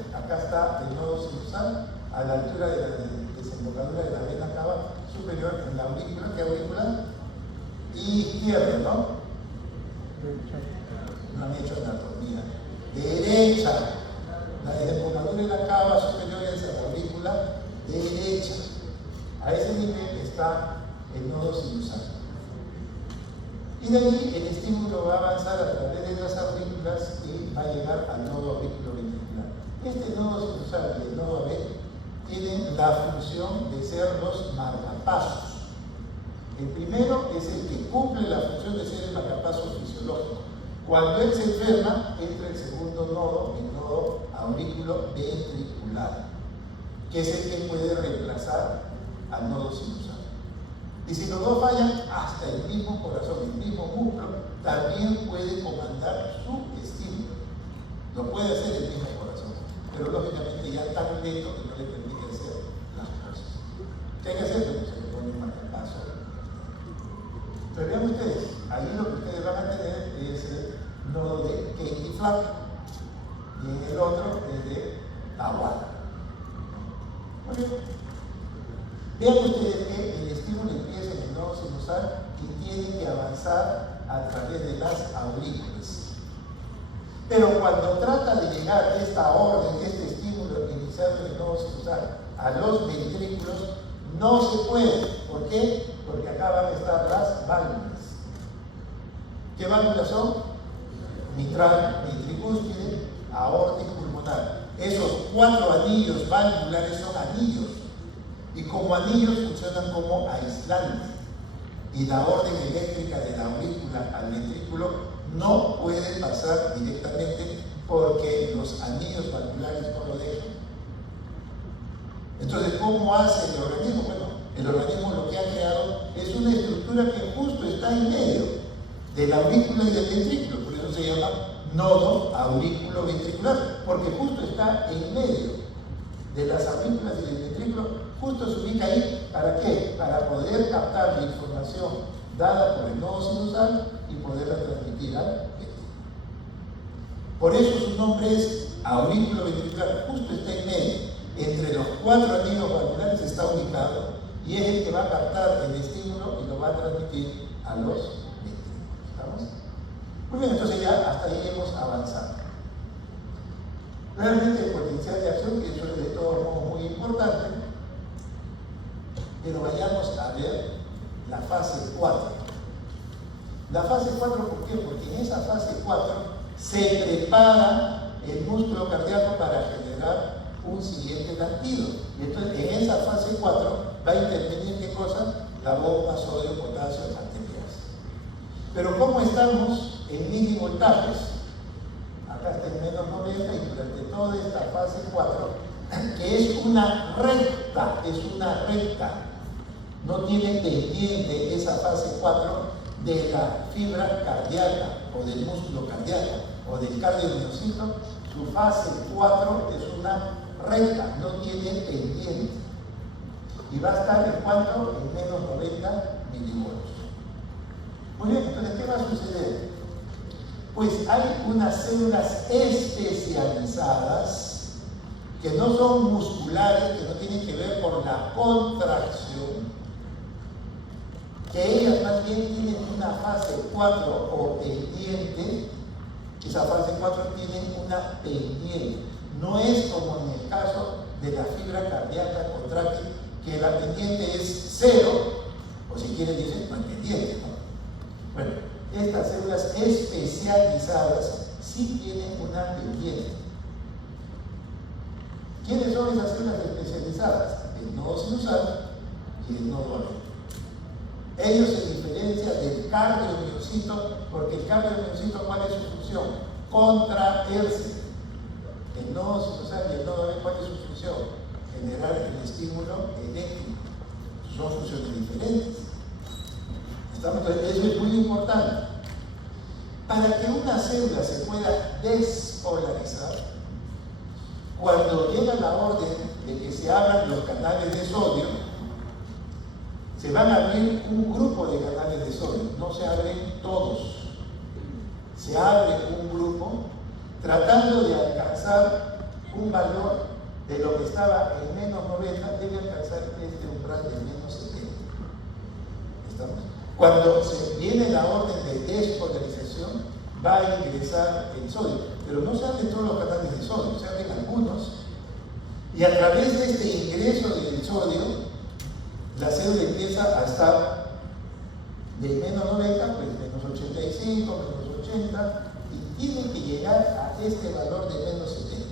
izquierda, ¿no? No han hecho anatomía. Derecha. La desembocadura de la cava superior es la aurícula derecha. A ese nivel está el nodo sinusal. Y de allí el estímulo va a avanzar a través de las aurículas y va a llegar al nodo auriculoventricular. Este nodo sinusal y el nodo AB tienen la función de ser los marcapasos. El primero es el que cumple la función de ser el marcapaso fisiológico. Cuando él se enferma, entra el segundo nodo, el nodo auriculoventricular, que es el que puede reemplazar al nodo sinusal. Y si los dos fallan, hasta el mismo corazón, el mismo músculo, también puede comandar su estímulo. Lo puede hacer el mismo corazón, pero lógicamente ya tan lento que no le permite hacer las cosas. ¿Qué hay que hacer? Pues se le pone un marcapaso. Pero vean ustedes, ahí lo que ustedes van a tener es el nodo de Katie Flack y en el otro es de Tawada. Muy bien. Vean ustedes que el estímulo empieza en el nodo sinusal y tiene que avanzar a través de las aurículas. Pero cuando trata de llegar esta orden, este estímulo iniciado en el nodo sinusal a los ventrículos, no se puede. ¿Por qué? Porque acá van a estar las válvulas. ¿Qué válvulas son? Mitral, ventricúspide, aorta y pulmonar. Esos 4 anillos valvulares son anillos. Y como anillos funcionan como aislantes. Y la orden eléctrica de la aurícula al ventrículo no puede pasar directamente porque los anillos valvulares no lo dejan. Entonces, ¿cómo hace el organismo? Bueno, el organismo lo que ha creado es una estructura que justo está en medio de la aurícula y del ventrículo. Por eso se llama nodo auriculoventricular, porque justo está en medio de las aurículas y del ventrículo. Justo se ubica ahí. ¿Para qué? Para poder captar la información dada por el nodo sinusal y poderla transmitir al ventrículo. Por eso su nombre es auriculoventricular. Justo está en medio. Entre los 4 anillos valvulares está ubicado y es el que va a captar el estímulo y lo va a transmitir a los ventrículos. ¿Estamos? Muy bien, entonces ya hasta ahí hemos avanzado. Realmente el potencial de acción, que eso es de todos modos muy importante, pero vayamos a ver la fase 4. La fase 4, ¿por qué? Porque en esa fase 4 se prepara el músculo cardíaco para generar un siguiente latido. Y entonces en esa fase 4 va a intervenir ¿qué cosa? La bomba sodio-potasio arterias. Pero como estamos en mínimo voltajes, acá está en menos 90 y durante toda esta fase 4, que es una recta, no tiene pendiente esa fase 4 de la fibra cardíaca o del músculo cardíaco o del cardiomiocito. Su fase 4 es una recta, no tiene pendiente y va a estar en cuanto en menos 90 milivoltios. Muy bien, entonces ¿qué va a suceder? Pues hay unas células especializadas que no son musculares, que no tienen que ver con la contracción, que ellas más bien tienen una fase 4 o pendiente. Esa fase 4 tiene una pendiente. No es como en el caso de la fibra cardíaca contráctil, que la pendiente es 0, o si quieren decir, no hay pendiente, ¿no? Bueno, estas células especializadas sí tienen una pendiente. ¿Quiénes son esas células especializadas? El nodo sinusal y el nodo AB. Ellos se diferencian del cardiomiocito, porque el cardiomiocito, ¿cuál es su función? Contraerse. El nodo sinusal y el nodo AB, ¿cuál es su función? Generar el estímulo eléctrico. Son funciones diferentes. Entonces, eso es muy importante. Para que una célula se pueda despolarizar, cuando llega la orden de que se abran los canales de sodio, se van a abrir un grupo de canales de sodio, no se abren todos. Se abre un grupo tratando de alcanzar un valor de lo que estaba en menos 90, debe alcanzar este umbral de menos 70. ¿Estamos? Cuando se viene la orden de despolarización, va a ingresar el sodio, pero no se abren todos los canales de sodio, se abren algunos, y a través de este ingreso del sodio, la célula empieza a estar de menos 90, pues menos 85, menos 80, y tiene que llegar a este valor de menos 70.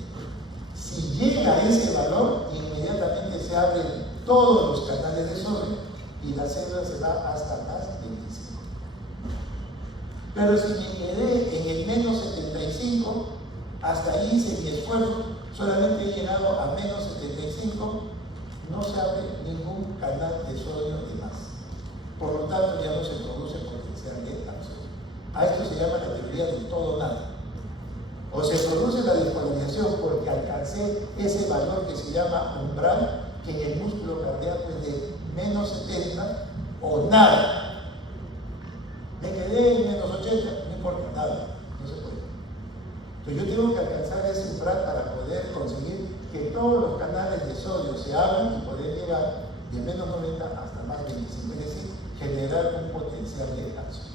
Si llega a ese valor, inmediatamente se abren todos los canales de sodio y la célula se va hasta más 25. Pero si me quedé en el menos 75, hasta ahí hice mi esfuerzo, solamente he llegado a menos 75, no se abre ningún canal de sodio de más. Por lo tanto, ya no se produce potencial de acción. A esto se llama la teoría del todo nada. O se produce la despolarización porque alcancé ese valor que se llama umbral, que en el músculo cardíaco es de menos 70, o nada. Me quedé en menos 80, no importa, nada, no se puede. Entonces yo tengo que alcanzar ese umbral para poder conseguir que todos los canales de sodio se abran y poder llegar de menos 90 hasta más 25, es decir, generar un potencial de acción.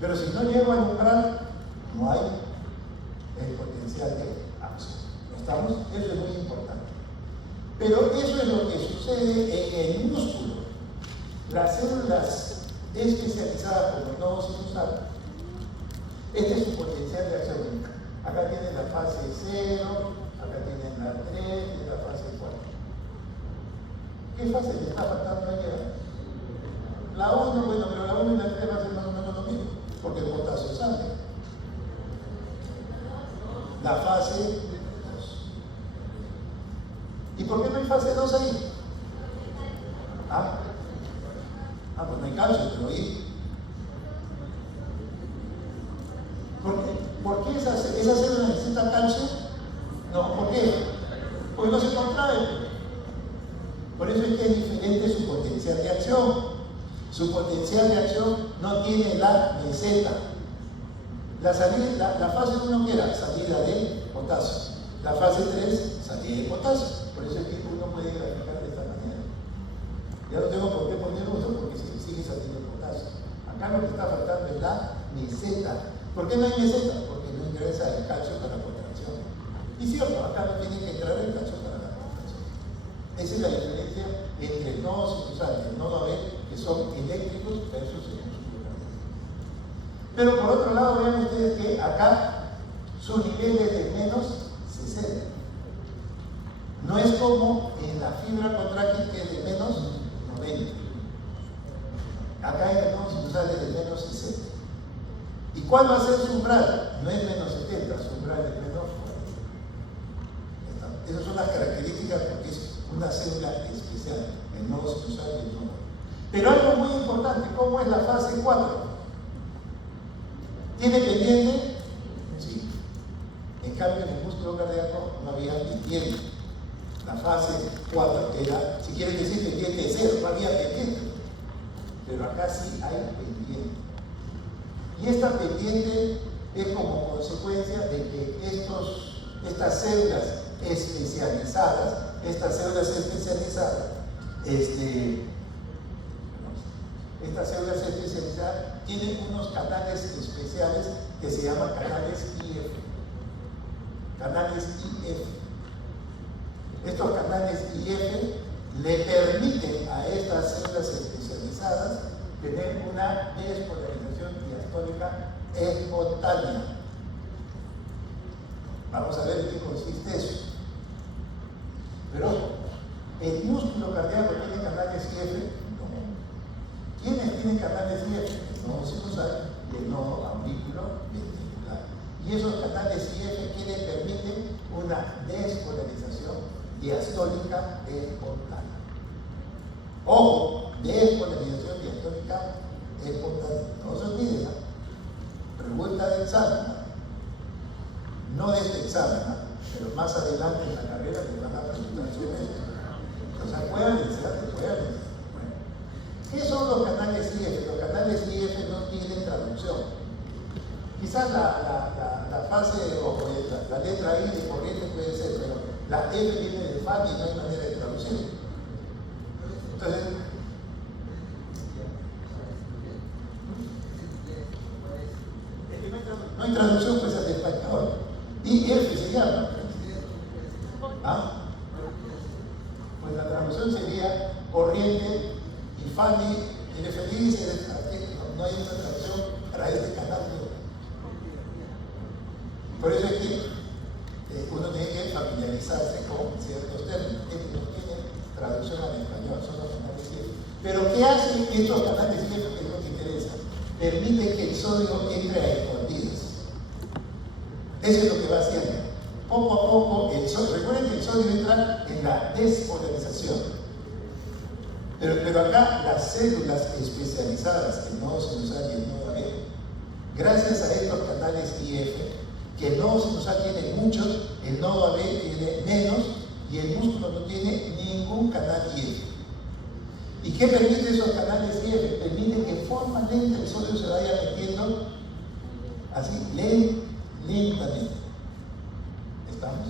Pero si no llego al umbral, no hay el potencial de acción. ¿Estamos? Eso es muy importante. Pero eso es lo que sucede en el músculo. Las células especializadas como nodos sinusales, este es su potencial de acción. Acá tienen la fase 0, acá tienen la 3 y la fase 4. ¿Qué fase le está faltando ayer? La 1, bueno, pero la 1 y la 3 va a ser más o menos lo mismo, porque el potasio es alto. La fase 2. ¿Y por qué no hay fase 2 ahí? Pues no hay calcio, pero ahí. ¿Por qué esa célula necesita calcio? No, ¿por qué? Porque no se contrae. Por eso es que es diferente su potencial de acción. Su potencial de acción no tiene la meseta. La fase 1 que era salida de potasio. La fase 3, salida de potasio. Por eso es que uno puede graficar de esta manera. Ya no tengo por qué poner uno porque se sigue saliendo de potasio. Acá lo que está faltando es la meseta. ¿Por qué no hay meseta? Porque no ingresa el calcio para la contracción. Y cierto, acá no tiene que entrar el calcio para la contracción. Esa es la diferencia entre nodos sinusales, el nodo AB, que son eléctricos versus el músculo cardíaco. Pero por otro lado, vean ustedes que acá su nivel es de menos 60. No es como en la fibra contráctil que es de menos 90. Acá en el nodo sinusal es de menos 60. ¿Y cuál va a ser su umbral? No es menos 70, su umbral es menos 40. Esas son las características porque es una célula especial, el nodo sinusal y el nodo. Pero algo muy importante, ¿cómo es la fase 4? ¿Tiene pendiente? Sí. En cambio, en el músculo cardíaco no había pendiente. La fase 4 era, si quieren decir pendiente 0, no había pendiente. Pero acá sí hay pendiente. Y esta pendiente es como consecuencia de que estas células especializadas, tienen unos canales especiales que se llaman canales IF. Canales IF. Estos canales IF le permiten a estas células especializadas tener una despolarización diastólica espontánea. Vamos a ver en qué consiste eso. Pero, ¿el músculo cardíaco tiene canales IF? No. ¿Quiénes tienen canales IF? El nodo sinusal y el nodo aurículo ventricular. Y esos canales IF que le permiten una despolarización diastólica espontánea. Ojo, despolarización diastólica espontánea. No se olviden, ¿no? Pregunta de examen, no de este examen, ¿no? Pero más adelante en la carrera les van a preguntar sobre esto. Entonces acuérdense. Bueno, ¿qué son los canales IF? Los canales IF no tienen traducción. Quizás la fase o la letra I de corriente puede ser, pero la F viene de FAN y no hay manera de traducir. Entonces, No hay traducción pues al español. IF se llama. ¿Ah? Pues la traducción sería corriente, IFANI, el FDI dice, no hay una traducción para este canal. Por eso es que uno tiene que familiarizarse con ciertos términos que no tienen traducción al español, son los canales IF. Pero ¿qué hacen estos canales IF que es lo que interesa? Permite que el sodio entre a escondidas. Eso es lo que va haciendo. Poco a poco, el sodio, recuerden que el sodio entra en la despolarización. Pero acá las células especializadas, el nodo sinusal y el nodo AB, gracias a estos canales IF, que el nodo sinusal tiene muchos, el nodo AB tiene menos y el músculo no tiene ningún canal IF. ¿Y qué permite esos canales IF? Permite que de forma lenta el sodio se vaya metiendo así, lentamente. ¿Estamos?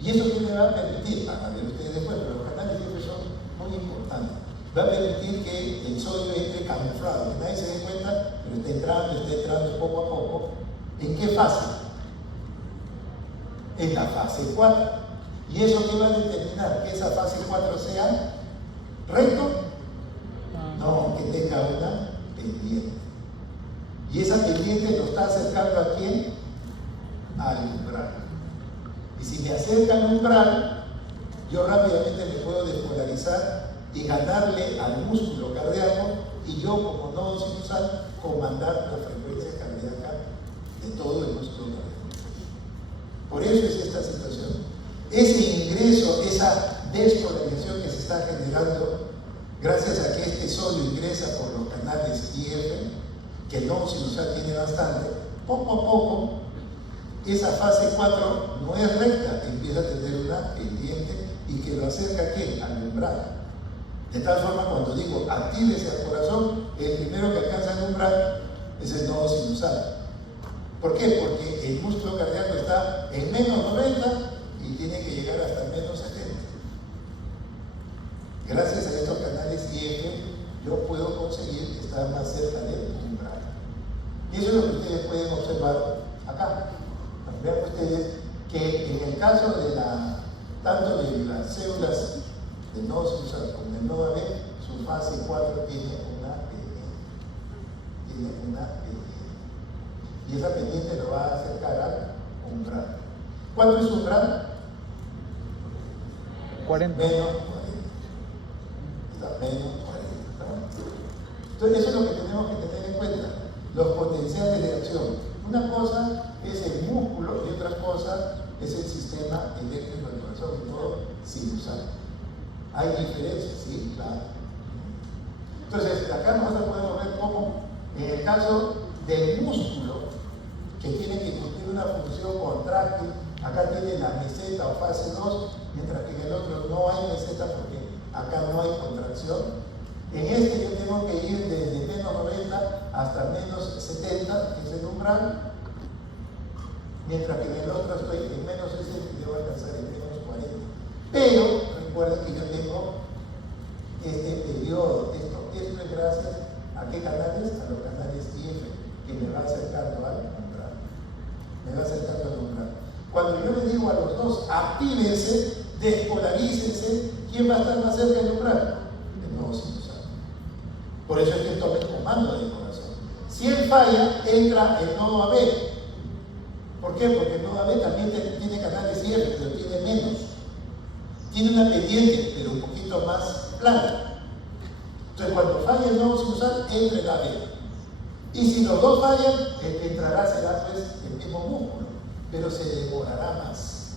¿Y eso qué me va a permitir? Van a ver ustedes después, pero los canales IF son muy importantes. Va a permitir que el sodio entre camuflado, que nadie se dé cuenta, pero está entrando poco a poco. ¿En qué fase? En la fase 4. ¿Y eso qué va a determinar? ¿Que esa fase 4 sea recto? No, que tenga una pendiente. Y esa pendiente lo está acercando ¿a quién? Al umbral. Y si me acerca al umbral, yo rápidamente me puedo despolarizar y ganarle al músculo cardíaco y yo como nodo sinusal comandar la frecuencia cardíaca de todo el músculo cardíaco. Por eso es esta situación. Ese ingreso, esa despolarización que se está generando gracias a que este sodio ingresa por los canales IF, que el nodo sinusal tiene bastante, poco a poco esa fase 4 no es recta, empieza a tener una pendiente y que lo acerca ¿a quién? Al umbral. De tal forma, cuando digo actívese al corazón, el primero que alcanza el umbral es el nodo sinusal. ¿Por qué? Porque el músculo cardíaco está en menos 90 y tiene que llegar hasta menos 70. Gracias a estos canales IF, yo puedo conseguir estar más cerca del umbral. Y eso es lo que ustedes pueden observar acá. Vean ustedes que en el caso de tanto de las células del nodo sinusal como del nodo AB, su fase 4 tiene una pendiente. Y esa pendiente lo va a acercar al umbral. ¿Cuánto es umbral? 40. Menos 40. Está menos 40. Entonces eso es lo que tenemos que tener en cuenta. Los potenciales de acción. Una cosa es el músculo y otra cosa es el sistema eléctrico del corazón, y todo sinusal. Hay diferencias, sí, claro. Entonces, acá nosotros podemos ver cómo, en el caso del músculo, que tiene que cumplir una función contráctil, acá tiene la meseta o fase 2, mientras que en el otro no hay meseta porque acá no hay contracción. En este yo tengo que ir desde menos 90 hasta menos 70, que es el umbral, mientras que en el otro estoy en menos 60 y debo alcanzar en menos 40. Pero recuerden que yo tengo este periodo, esto es gracias a qué canales, a los canales IF, que me va acercando al umbral. Me va acercando al umbral. Cuando yo le digo a los dos, actívense, despolarícense, ¿quién va a estar más cerca del umbral? El nodo sinusal. Por eso es que toma el comando del corazón. Si él falla, entra el nodo AB. ¿Por qué? Porque el nodo AB también tiene canales IF, pero tiene menos. Tiene una pendiente, pero un poquito más plana. Entonces, cuando falla el nodo sinusal, entra el AB. Y si los dos fallan, el que entrará será pues el mismo músculo, pero se demorará más.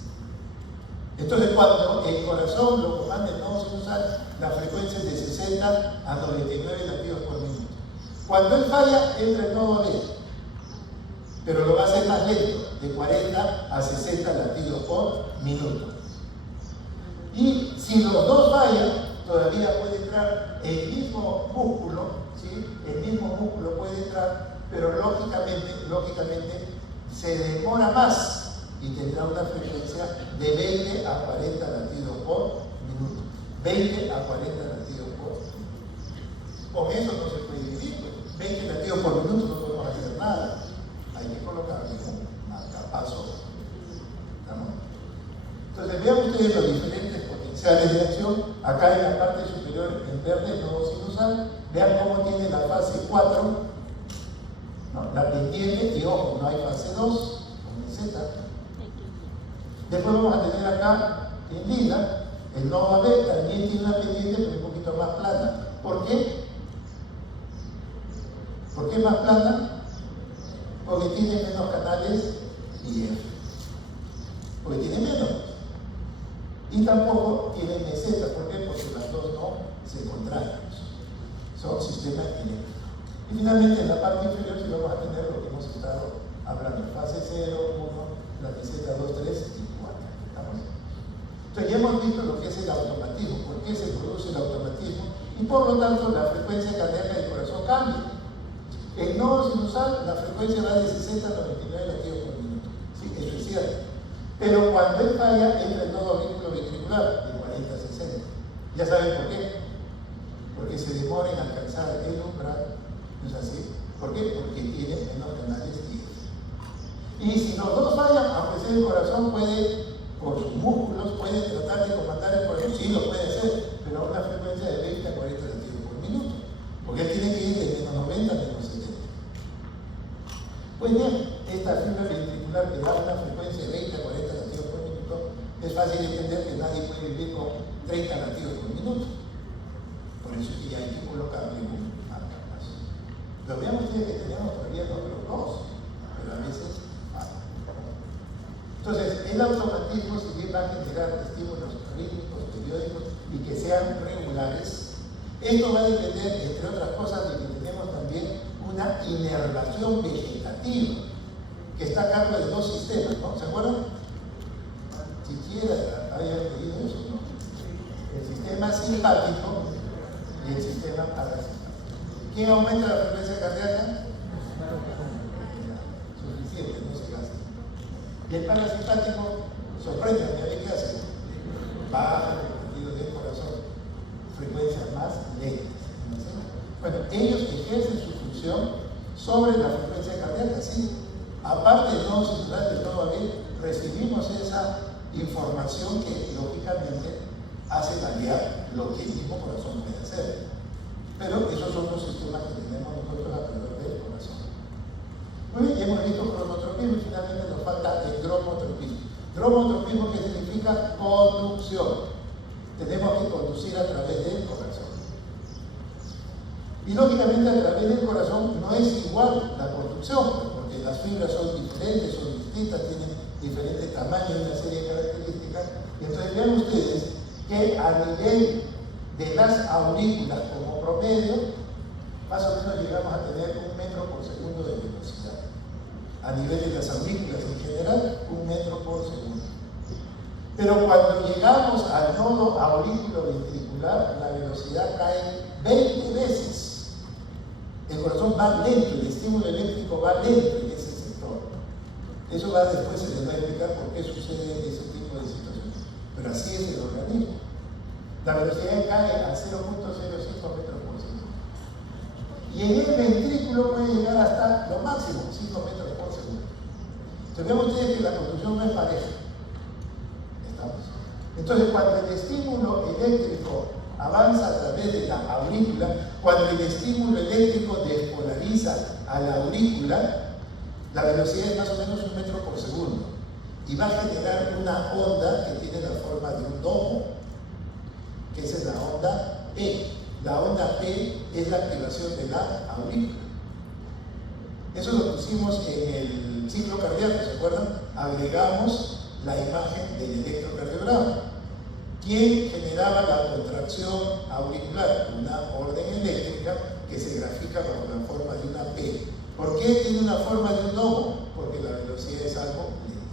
Entonces, cuando el corazón lo comanda el nodo sinusal, la frecuencia es de 60 a 99 latidos por minuto. Cuando él falla, entra el nodo AB, pero lo va a hacer más lento, de 40 a 60 latidos por minuto. Y si los dos fallan, todavía puede entrar el mismo músculo, ¿sí? El mismo músculo puede entrar, pero lógicamente se demora más y tendrá una frecuencia de 20 a 40 latidos por minuto. 20 a 40 latidos por minuto. Con eso no se puede vivir, pues. 20 latidos por minuto no podemos hacer nada. Hay que colocar ustedes los diferentes potenciales de acción. Acá en la parte superior, en verde, el nodo sinusal. Vean cómo tiene la fase 4, ¿no? La pendiente, y ojo, no hay fase 2, con el Z. Después vamos a tener acá, en lila, el nodo AB también tiene una pendiente, pero un poquito más plana. ¿Por qué? ¿Por qué más plana? Porque tiene menos canales IF. Porque tiene menos. Y tampoco tiene meseta. ¿Por qué? Porque las dos no se contraen. Son sistemas eléctricos. Y finalmente en la parte inferior sí vamos a tener lo que hemos estado hablando. Fase 0, 1, la meseta 2, 3 y 4. ¿Estamos? Entonces ya hemos visto lo que es el automatismo. ¿Por qué se produce el automatismo? Y por lo tanto la frecuencia cardíaca del corazón cambia. En nodo sinusal la frecuencia va de 60 a 99 latidos por minuto. Sí, eso es cierto. Pero cuando él falla, entra el nodo ventricular de 40 a 60. ¿Ya saben por qué? Porque se demora en alcanzar el umbral. ¿No es así? ¿Por qué? Porque tiene menos canales IF. Y si los dos fallan, aunque sea el corazón puede, por sus músculos, puede tratar de comandar el corazón. Sí, lo puede hacer, pero a una frecuencia de 20 a 40 latidos por minuto. Porque él tiene que ir de menos 90 a menos 70. Pues bien, esta fibra ventricular que da una frecuencia de 20 a 40 latidos por minuto, es fácil de entender que nadie puede vivir con 30 latidos por minuto. Por eso es que ya hay que colocarle un marcapaso. Lo vean ustedes que tenemos todavía los dos, pero a veces falla. Entonces, el automatismo, si bien va a generar estímulos rítmicos, periódicos y que sean regulares, esto va a depender, entre otras cosas, de que tenemos también una inervación vegetativa que está a cargo de dos sistemas, ¿no? ¿Se acuerdan? Siquiera hayan leído eso, ¿no? El sistema simpático y el sistema parasimpático. ¿Quién aumenta la frecuencia cardíaca? Suficiente, no se gasta. Y el parasimpático, sorprende, ¿qué hace? Baja el latido del corazón, frecuencias más lentas. Bueno, ellos ejercen su función sobre la frecuencia cardíaca, sí. Aparte del nodo sinusal del nodo AB, recibimos esa información que lógicamente hace variar lo que el mismo corazón puede hacer. Pero esos son los sistemas que tenemos nosotros alrededor del corazón. Muy bien, ya hemos visto cronotropismo y finalmente nos falta el dromotropismo. Dromotropismo, que significa conducción. Tenemos que conducir a través del corazón. Y lógicamente a través del corazón no es igual la conducción, porque las fibras son diferentes, son distintas, tienen diferentes tamaños y una serie de características. Entonces vean ustedes que a nivel de las aurículas como promedio, más o menos llegamos a tener 1 metro por segundo de velocidad. A nivel de las aurículas en general, 1 metro por segundo. Pero cuando llegamos al nodo aurículo-ventricular, la velocidad cae 20 veces. El corazón va lento, el estímulo eléctrico va lento en ese sector. Eso después se les va a explicar por qué sucede ese tipo de situaciones. Pero así es el organismo. La velocidad cae a 0.05 metros por segundo. Y en el ventrículo puede llegar hasta lo máximo, 5 metros por segundo. Entonces vemos ustedes que la conducción no es pareja. Entonces, cuando el estímulo eléctrico avanza a través de la aurícula, cuando el estímulo eléctrico despolariza a la aurícula, la velocidad es más o menos 1 metro por segundo y va a generar una onda que tiene la forma de un domo, que esa es la onda P. La onda P es la activación de la aurícula. Eso lo pusimos en el ciclo cardíaco, ¿se acuerdan? Agregamos la imagen del electrocardiograma. ¿Quién generaba la contracción auricular? Una orden eléctrica que se grafica bajo la forma de una P. ¿Por qué tiene una forma de un domo? Porque la velocidad es algo lento.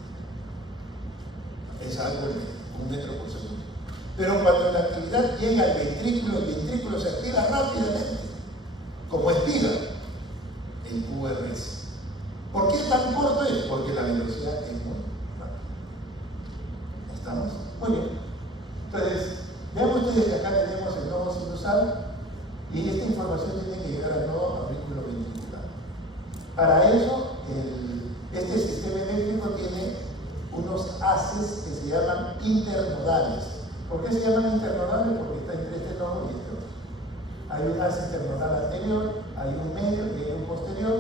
Es algo lento, 1 metro por segundo. Pero cuando la actividad llega al ventrículo, el ventrículo se activa rápidamente, como espiga, el QRS. ¿Por qué tan corto es? Porque la velocidad es muy rápida. ¿Estamos? Muy bien. Entonces, vean ustedes que acá tenemos el nodo sinusal y esta información tiene que llegar al nodo auriculoventricular. Para eso, este sistema eléctrico tiene unos haces que se llaman internodales. ¿Por qué se llaman internodales? Porque está entre este nodo y este otro. Hay un haz internodal anterior, hay un medio y hay un posterior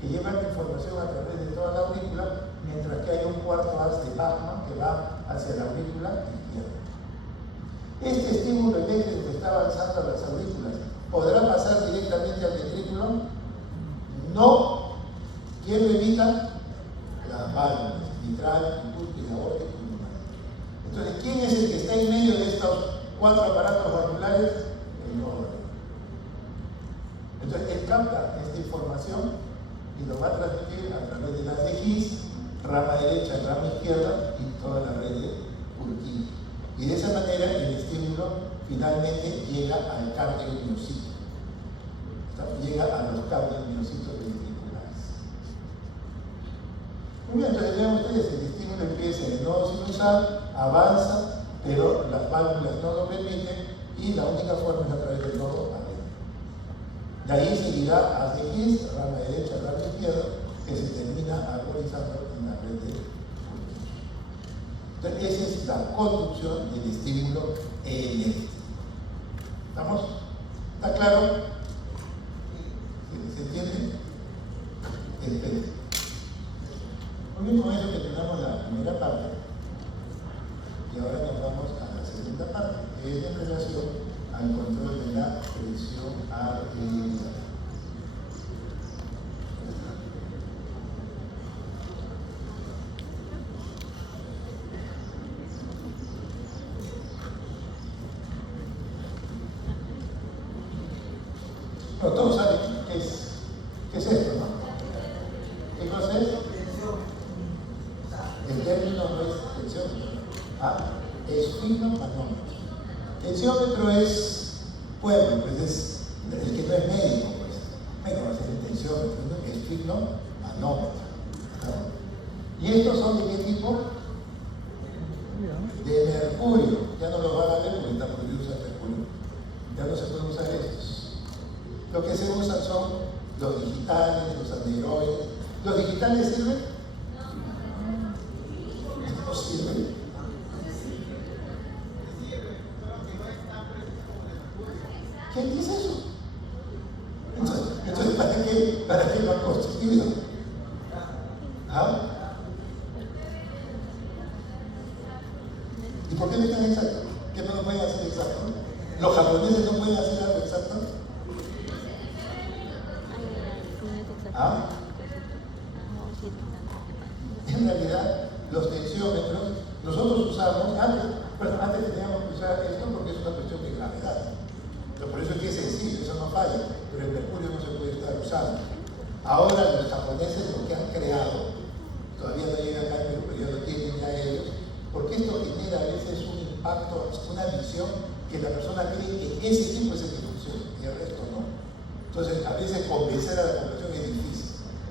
que llevan información a través de toda la aurícula, mientras que hay un cuarto haz de Bachmann que va hacia la aurícula izquierda. Este estímulo eléctrico que está avanzando a las aurículas, ¿podrá pasar directamente al ventrículo? No. ¿Quién lo evita? Las válvulas, mitral, y aórtica y pulmonar. Entonces, ¿quién es el que está en medio de estos cuatro aparatos valvulares? El nodo. Entonces, él capta esta información y lo va a transmitir a través de las de His, rama derecha, rama izquierda y toda la red de Purkinje. Y de esa manera el estímulo finalmente llega al cardiomiocito. Llega a los cardiomiocitos ventriculares. Muy bien, entonces vean ustedes, el estímulo empieza en el nodo sinusal, avanza, pero las válvulas no lo permiten y la única forma es a través del nodo adentro. De ahí seguirá a His, rama derecha, rama izquierda, que se termina armonizando en la red de Purkinje. Entonces, esa es la conducción del estímulo eléctrico. ¿Estamos? ¿Está claro? ¿Se entiende? Espérense. Muy bien, con eso terminamos la primera parte. Y ahora nos vamos a la segunda parte, que es en relación al control de la presión arterial. Pero todos saben qué es esto, ¿no? ¿Qué cosa es? El término no es tensiómetro. Esfigmomanómetro. Tensiómetro es pueblo, pues es el que no es médico, pues. Me conoce el tensiómetro, ¿no? Esfigmomanómetro. ¿No? ¿Y estos son de qué tipo? De mercurio. Ya no los van a ver porque está prohibido usar mercurio. Ya no se pueden usar estos. Lo que se usan son los digitales, los aneroides. ¿Los digitales sirven? No sirven. ¿Quién dice eso? Entonces ¿para qué lo han constituido? ¿Ah? ¿Y por qué no están exactos? ¿Qué no lo pueden hacer exacto? ¿Los japoneses no pueden hacer algo exacto? ¿Ah? En realidad, los tensiómetros, nosotros usamos, antes teníamos que usar esto porque es una cuestión de gravedad. Pero por eso es que es sencillo, eso no falla, pero el mercurio no se puede estar usando. Ahora los japoneses lo que han creado, todavía no llega acá, pero ya lo tienen ya ellos, porque esto genera a veces un impacto, una visión que la persona cree que ese tipo es el que funciona y el resto no. Entonces, a veces convencer a la población es difícil.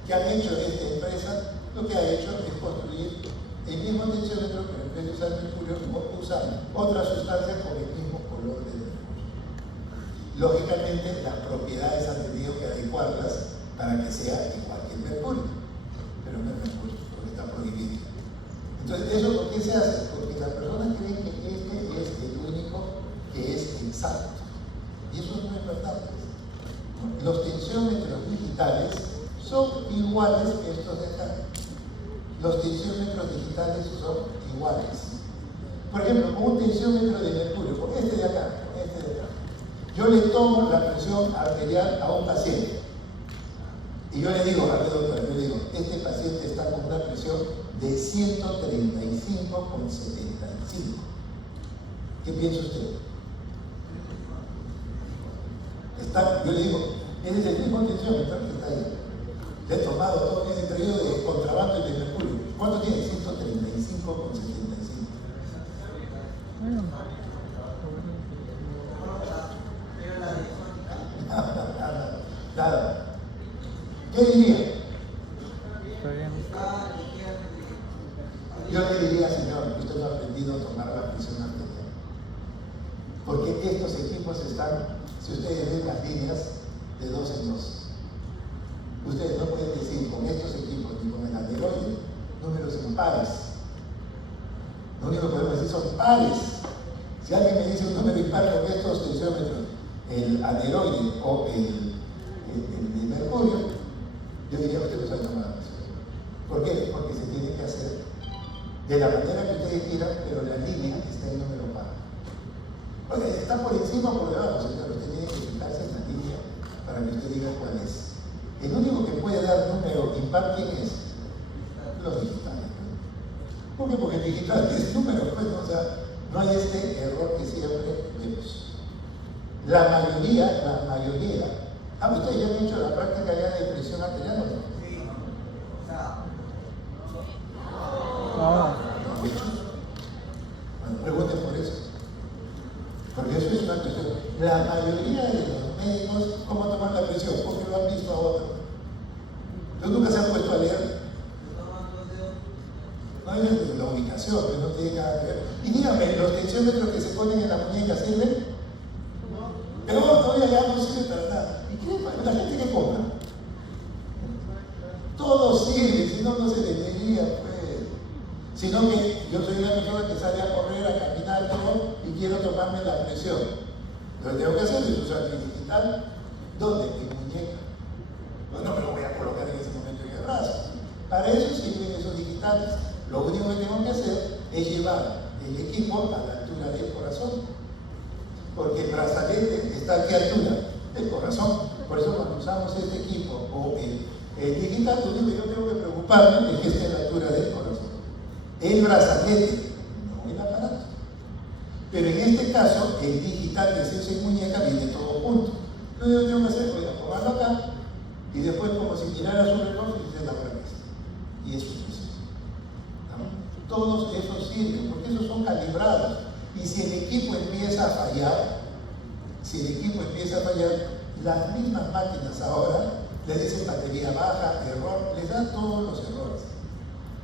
¿Qué han hecho esta empresa? Lo que ha hecho es construir el mismo tensiómetro, pero en vez de usar mercurio, usa otra sustancia con el mismo color de mercurio. Lógicamente, las propiedades han tenido que adecuarlas para que sea igual que el mercurio, pero no es mercurio, porque está prohibido. Entonces, ¿eso por qué se hace? Porque las personas creen que este es el único que es exacto. Y eso no es verdad. Los tensiómetros digitales son iguales que estos de acá. Los tensiómetros digitales son iguales. Por ejemplo, con un tensiómetro de mercurio, con este de acá, yo le tomo la presión arterial a un paciente. Y yo le digo, a ver doctor, yo le digo, este paciente está con una presión de 135,75. ¿Qué piensa usted? Yo le digo, ese es el mismo tensiómetro que está ahí. Le he tomado todo ese periodo de contrabando y de mercurio. ¿Cuánto tiene? 135,75. Nada. ¿Qué diría? Yo le diría, señor, usted no ha aprendido a tomar la presión arterial. Porque estos equipos están, si ustedes ven las líneas, de 2 en 2. Ustedes no pueden decir con estos equipos ni con el aneroide números impares. Lo único que podemos decir son pares. Si alguien me dice un número impar con estos tensiómetros, el aneroide o el de mercurio, yo diría que usted no sabe tomar la presión. ¿Por qué? Porque se tiene que hacer de la manera que ustedes quieran, pero la línea está en número par. Oye, está por encima o por debajo, señor. Usted tiene que fijarse en la línea para que usted diga cuál es. El único que puede dar número impar, ¿quién es? Los digitales. ¿Por qué? Porque el digital es número, pues, o sea, no hay este error que siempre vemos. La mayoría, ustedes ya han hecho la práctica ya de presión arterial, ¿no? Sí. Bueno, pregunten por eso. Porque eso es una cuestión. La mayoría de los médicos, ¿cómo toman la presión? Porque lo han visto a otros. ¿Ustedes nunca se han puesto a leer? No es la ubicación, que no tiene nada que ver. Y díganme, ¿los tensiómetros que se ponen en la muñeca sirven? Pero todavía ya no sirve para nada. ¿Y qué la gente que compra? Todo sirve, si no, no se vendería, pues. Sino que yo soy una persona que sale a correr, a caminar, todo, y quiero tomarme la presión. Entonces tengo que hacerlo, es usar mi digital. ¿Dónde? En muñeca. Pues no me lo voy a colocar en ese momento en el brazo. Para eso sirven esos digitales. Lo único que tengo que hacer es llevar el equipo a la altura del corazón. Porque el brazalete está a qué altura? Del corazón. Por eso cuando usamos este equipo o el digital, lo único que yo tengo que preocuparme es que esté a la altura del corazón. El brazalete, no el aparato. Pero en este caso, el digital que se usa en muñeca viene todo junto. Entonces yo tengo que hacer, voy a tomarlo acá y después como si mirara su reloj y se la regresa. Y eso es eso. Todos esos sirven, porque esos son calibrados. Y si el equipo empieza a fallar, las mismas máquinas ahora les dicen batería baja, error, les dan todos los errores.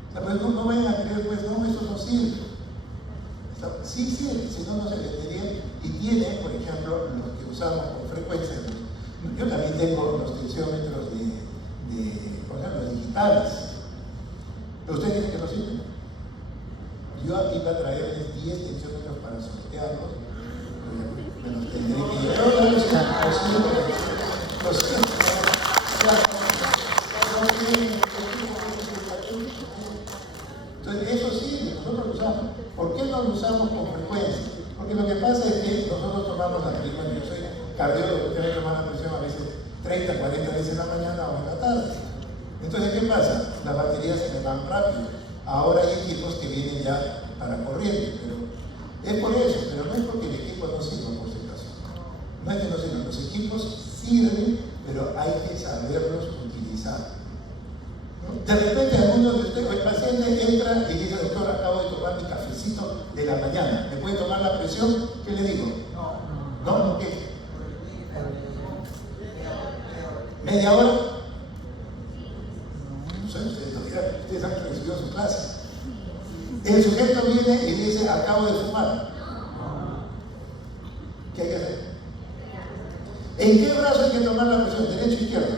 O sea, pues no vayan a creer, pues no, eso no sirve. Sí sirve, si no, no se vendería. Y tiene, por ejemplo, los que usamos con frecuencia. Yo también tengo los tensiómetros por ejemplo, los digitales. Pero ustedes tienen que no sirven. Yo aquí voy a traerles 10 tensiómetros para sortearlos. Me los tendré que llevar. Entonces, eso sí, nosotros lo usamos. ¿Por qué no lo usamos con frecuencia? Porque lo que pasa es que nosotros tomamos la presión. Yo soy cardiólogo, tengo que tomar la presión a veces 30, 40 veces en la mañana o en la tarde. Entonces, ¿qué pasa? Las baterías se me van rápido. Ahora hay equipos que vienen ya para corriente, pero es por eso, pero no es porque el equipo no sirva, por si acaso. No es que no sirvan, los equipos sirven, pero hay que saberlos utilizar. ¿No? De repente alguno de ustedes, el paciente entra y dice, doctor, acabo de tomar mi cafecito de la mañana, ¿me puede tomar la presión? ¿Qué le digo? ¿No? ¿Qué? ¿Media hora? Ustedes han recibido su clase. El sujeto viene y dice, acabo de fumar. ¿Qué hay que hacer? ¿En qué brazo hay que tomar la presión? ¿Derecho o izquierdo?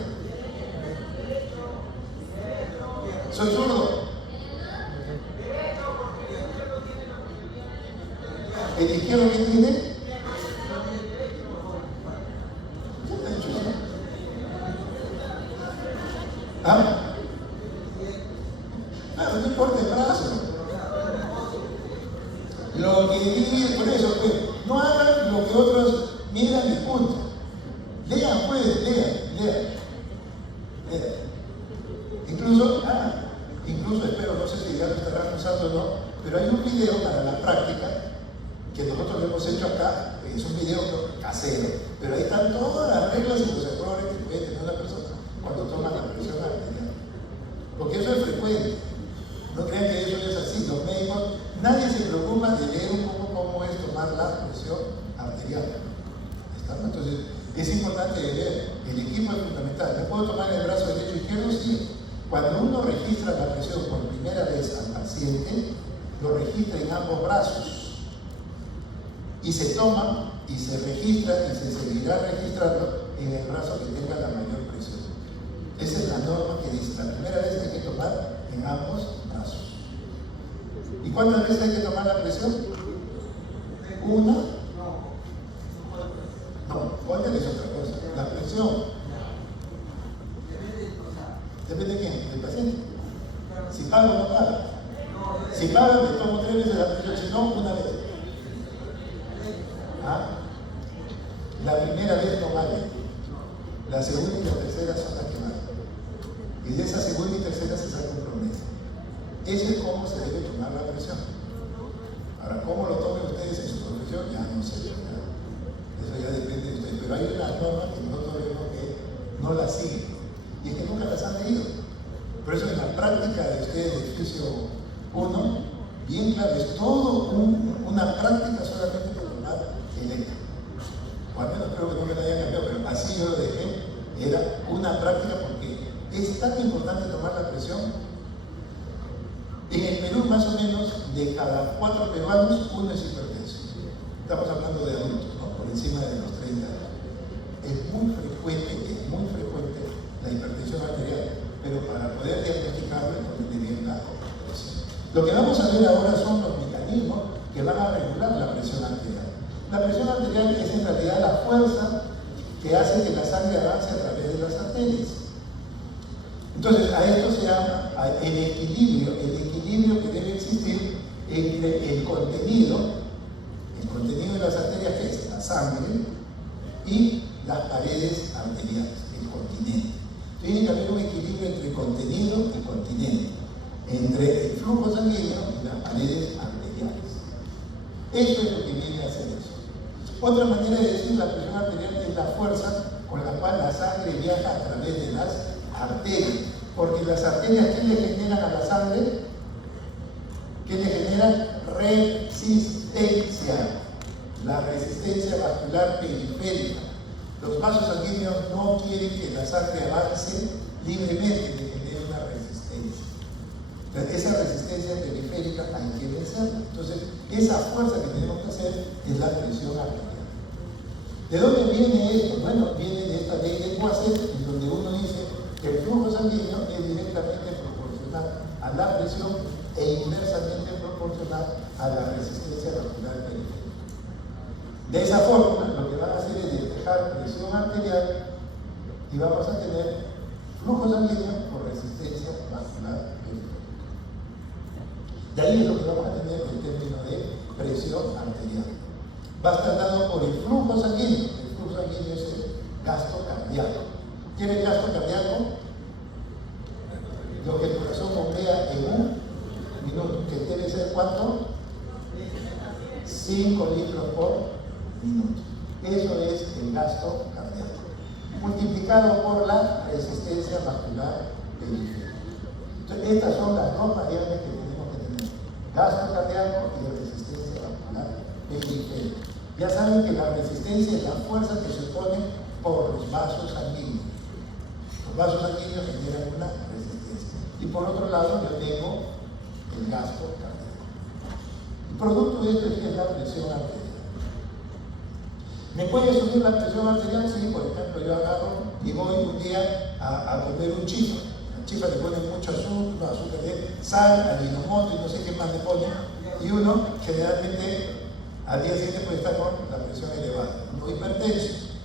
¿Soy zurdo? ¿El izquierdo qué tiene? ¿Qué te ha dicho eso? ¿Ah? No importa el brazo. Lo que dice, por eso, pues, no hagan lo que otros miran y punto. Lean, pues, lean. Incluso espero, no sé si ya lo estarán usando o no, pero hay un video para la práctica que nosotros lo hemos hecho acá, es un video casero, pero ahí están todas las reglas y los errores que puede tener una persona cuando toma la presión arterial. Porque eso es frecuente. No crean que eso es así. Los médicos, nadie se preocupa de leer un poco cómo es tomar la presión arterial. Entonces, es importante leer. El equipo es fundamental. ¿Me puedo tomar el brazo derecho o izquierdo? Sí. Cuando uno registra la presión por primera vez al paciente, lo registra en ambos brazos. Y se toma y se registra y se seguirá registrando en el brazo que tenga la mayor presión. Esa es la norma que dice, la primera vez que hay que tomar en ambos brazos. ¿Y cuántas veces hay que tomar la presión? ¿Una? No, orden es otra cosa. La presión. Depende de quién, del paciente. Si paga o no paga. Si paga, le tomo 3 veces la presión, si no, una vez. ¿Ah? La primera vez no vale. La segunda y la tercera son las que valen. Y de esa segunda y tercera se saca un promedio. Eso es cómo se debe tomar la presión. Ahora, cómo lo tomen ustedes en su profesión, ya no sé. Eso ya depende de ustedes. Pero hay unas normas que nosotros vemos que no las siguen. Y es que nunca las han leído. Por eso en la práctica de ustedes de fisio 1, bien claro, es todo una práctica solamente para tomar electro. O al menos creo que no me la hayan cambiado, pero así yo lo dejé. Era una práctica porque es tan importante tomar la presión. En el Perú, más o menos, de cada 4 peruanos, 1 es hipertenso. Estamos hablando de adultos, ¿no? Por encima de los 30 años. Es muy frecuente la hipertensión arterial, pero para poder diagnosticarlo, entonces debía la presión. Lo que vamos a ver ahora son los mecanismos que van a regular la presión arterial. La presión arterial es en realidad la fuerza que hace que la sangre avance a través de las arterias. Entonces, a esto se llama el equilibrio que debe existir entre el contenido de las arterias, que es la sangre, y las paredes arteriales, el continente. Tiene que haber un equilibrio entre contenido y continente, entre el flujo sanguíneo y las paredes arteriales. Eso es lo que viene a hacer eso. Otra manera de decir la presión arterial es la fuerza con la cual la sangre viaja a través de las arterias, porque las arterias, ¿qué le generan a la sangre? ¿Qué le generan? Resistencia, la resistencia vascular periférica. Los vasos sanguíneos no quieren que la sangre avance libremente, le genera una resistencia. Entonces, esa resistencia periférica hay que vencerla. Entonces, esa fuerza que tenemos que hacer es la presión arterial. ¿De dónde viene esto? Bueno, viene de esta ley de Poisson, en donde uno dice que el flujo sanguíneo es directamente proporcional a la presión e inversamente proporcional a la resistencia vascular periférica. De esa forma, lo que van a hacer es despejar presión arterial y vamos a tener flujo sanguíneo por resistencia vascular periférica. De ahí es lo que vamos a tener en términos de presión arterial. Va a estar dado por el flujo sanguíneo. El flujo sanguíneo es el gasto cardíaco. ¿Qué es el gasto cardíaco? Lo que el corazón bombea en un minuto, que debe ser ¿cuánto? 5 litros por minuto. Eso es el gasto cardíaco, multiplicado por la resistencia vascular periférica. Entonces, estas son las dos variables que tenemos que tener: gasto cardíaco y resistencia vascular periférica. Ya saben que la resistencia es la fuerza que se opone por los vasos sanguíneos. Los vasos sanguíneos generan una resistencia. Y por otro lado, yo tengo el gasto cardíaco. El producto de esto es la presión arterial. ¿Me puede subir la presión arterial? Sí, por ejemplo, yo agarro y voy un día a comer un chifa. Al chifa le ponen mucho azúcar de sal, ajinomoto y no sé qué más le ponen. Y uno generalmente al día siguiente puede estar con la presión elevada. No hipertenso,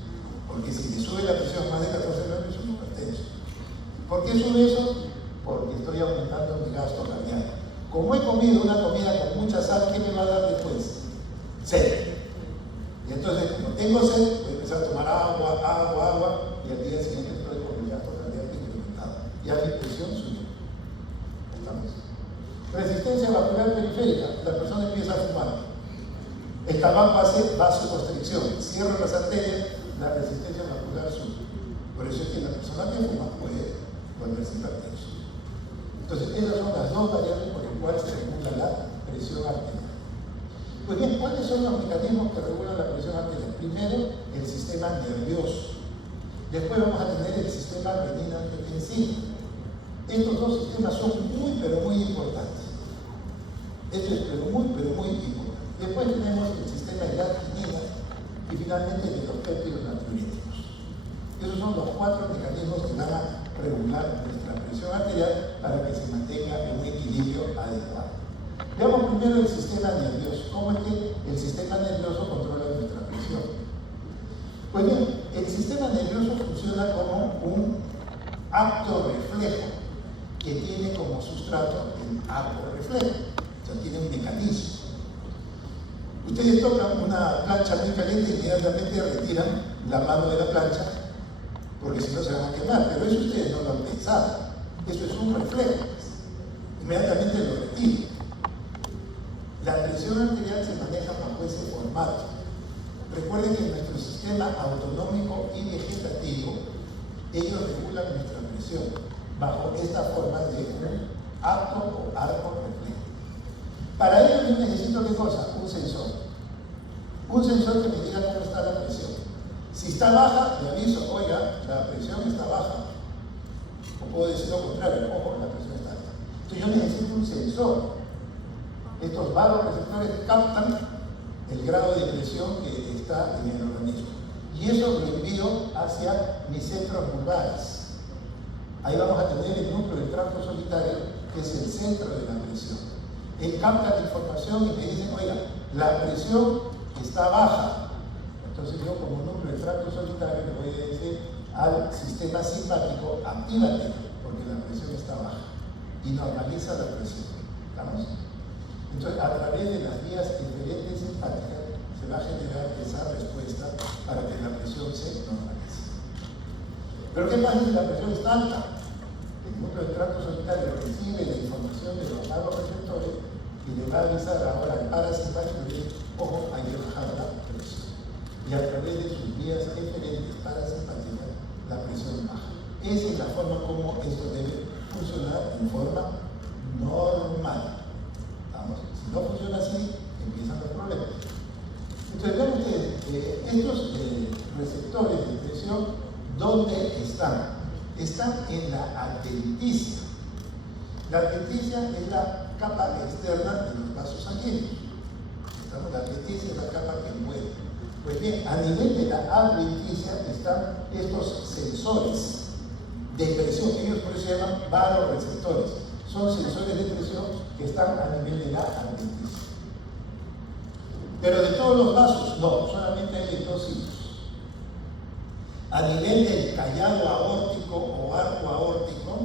porque si le sube la presión más de 14 grados, es un hipertenso. ¿Por qué sube eso? Porque estoy aumentando mi gasto cardíaco. Como he comido una comida con mucha sal, ¿qué me va a dar después? Sed. Y entonces, como tengo sed, voy a empezar a tomar agua, y al día siguiente estoy con mi gasto cardíaco incrementado. Ya mi presión subió. ¿Estamos? Resistencia vascular periférica. La persona empieza a fumar. El tabaco hace vasoconstricción, cierra las arterias, la resistencia vascular sube. Por eso es que la persona que fuma puede volverse hipertenso. Entonces, esas son las dos variables por las cuales se regula la presión arterial. Pues bien, ¿cuáles son los mecanismos que regulan la presión arterial? Primero, el sistema nervioso. Después vamos a tener el sistema renina-angiotensina. Estos dos sistemas son muy, pero muy importantes. Esto es muy importante. Después tenemos el sistema de la quinina y finalmente el de los péptidos natriuréticos. Esos son los 4 mecanismos que van a regular nuestra presión arterial para que se mantenga en un equilibrio adecuado. Veamos primero el sistema nervioso. ¿Cómo es que el sistema nervioso controla nuestra presión? Pues bien, el sistema nervioso funciona como un acto reflejo que tiene como sustrato el arco reflejo. O sea, tiene un mecanismo. Ustedes tocan una plancha muy caliente y inmediatamente retiran la mano de la plancha porque si no se van a quemar, pero eso ustedes no lo han pensado. Eso es un reflejo. Inmediatamente lo retiran. La presión arterial se maneja bajo ese formato. Recuerden que en nuestro sistema autonómico y vegetativo, ellos regulan nuestra presión bajo esta forma de un acto o arco reflejo. Para ello yo necesito ¿qué cosa? Un sensor. Un sensor que me diga cómo está la presión. Si está baja, le aviso, oiga, la presión está baja. O puedo decir lo contrario, ojo, la presión está alta. Entonces yo necesito un sensor. Estos vasoreceptores captan el grado de presión que está en el organismo. Y eso lo envío hacia mis centros vulvares. Ahí vamos a tener el núcleo del tracto solitario, que es el centro de la presión. Él capta la información y me dice, oiga, la presión está baja. Entonces yo como núcleo del tracto solitario le voy a decir al sistema simpático, actívate, porque la presión está baja. Y normaliza la presión. ¿Estamos? Entonces, a través de las vías inferentes simpáticas se va a generar esa respuesta para que la presión se normalice. Pero ¿qué pasa si la presión está alta? El núcleo del tracto solitario recibe la información de los vasoreceptores y le va a avisar ahora al parasimpático y dice, ojo, hay que bajar la presión. Y a través de sus vías inferentes parasimpáticas, la presión baja. Esa es la forma como esto debe funcionar en forma normal. Si no funciona así, empiezan los problemas. Entonces, vean ustedes, estos receptores de presión, ¿dónde están? Están en la adventicia. La adventicia es la capa externa de los vasos sanguíneos. La adventicia es la capa que envuelve. Pues bien, a nivel de la adventicia están estos sensores de presión, ellos por eso se llaman vasoreceptores. Son sensores de presión que están a nivel de la adventicia. Pero de todos los vasos, no, solamente hay de dos sitios. A nivel del callado aórtico o arco aórtico,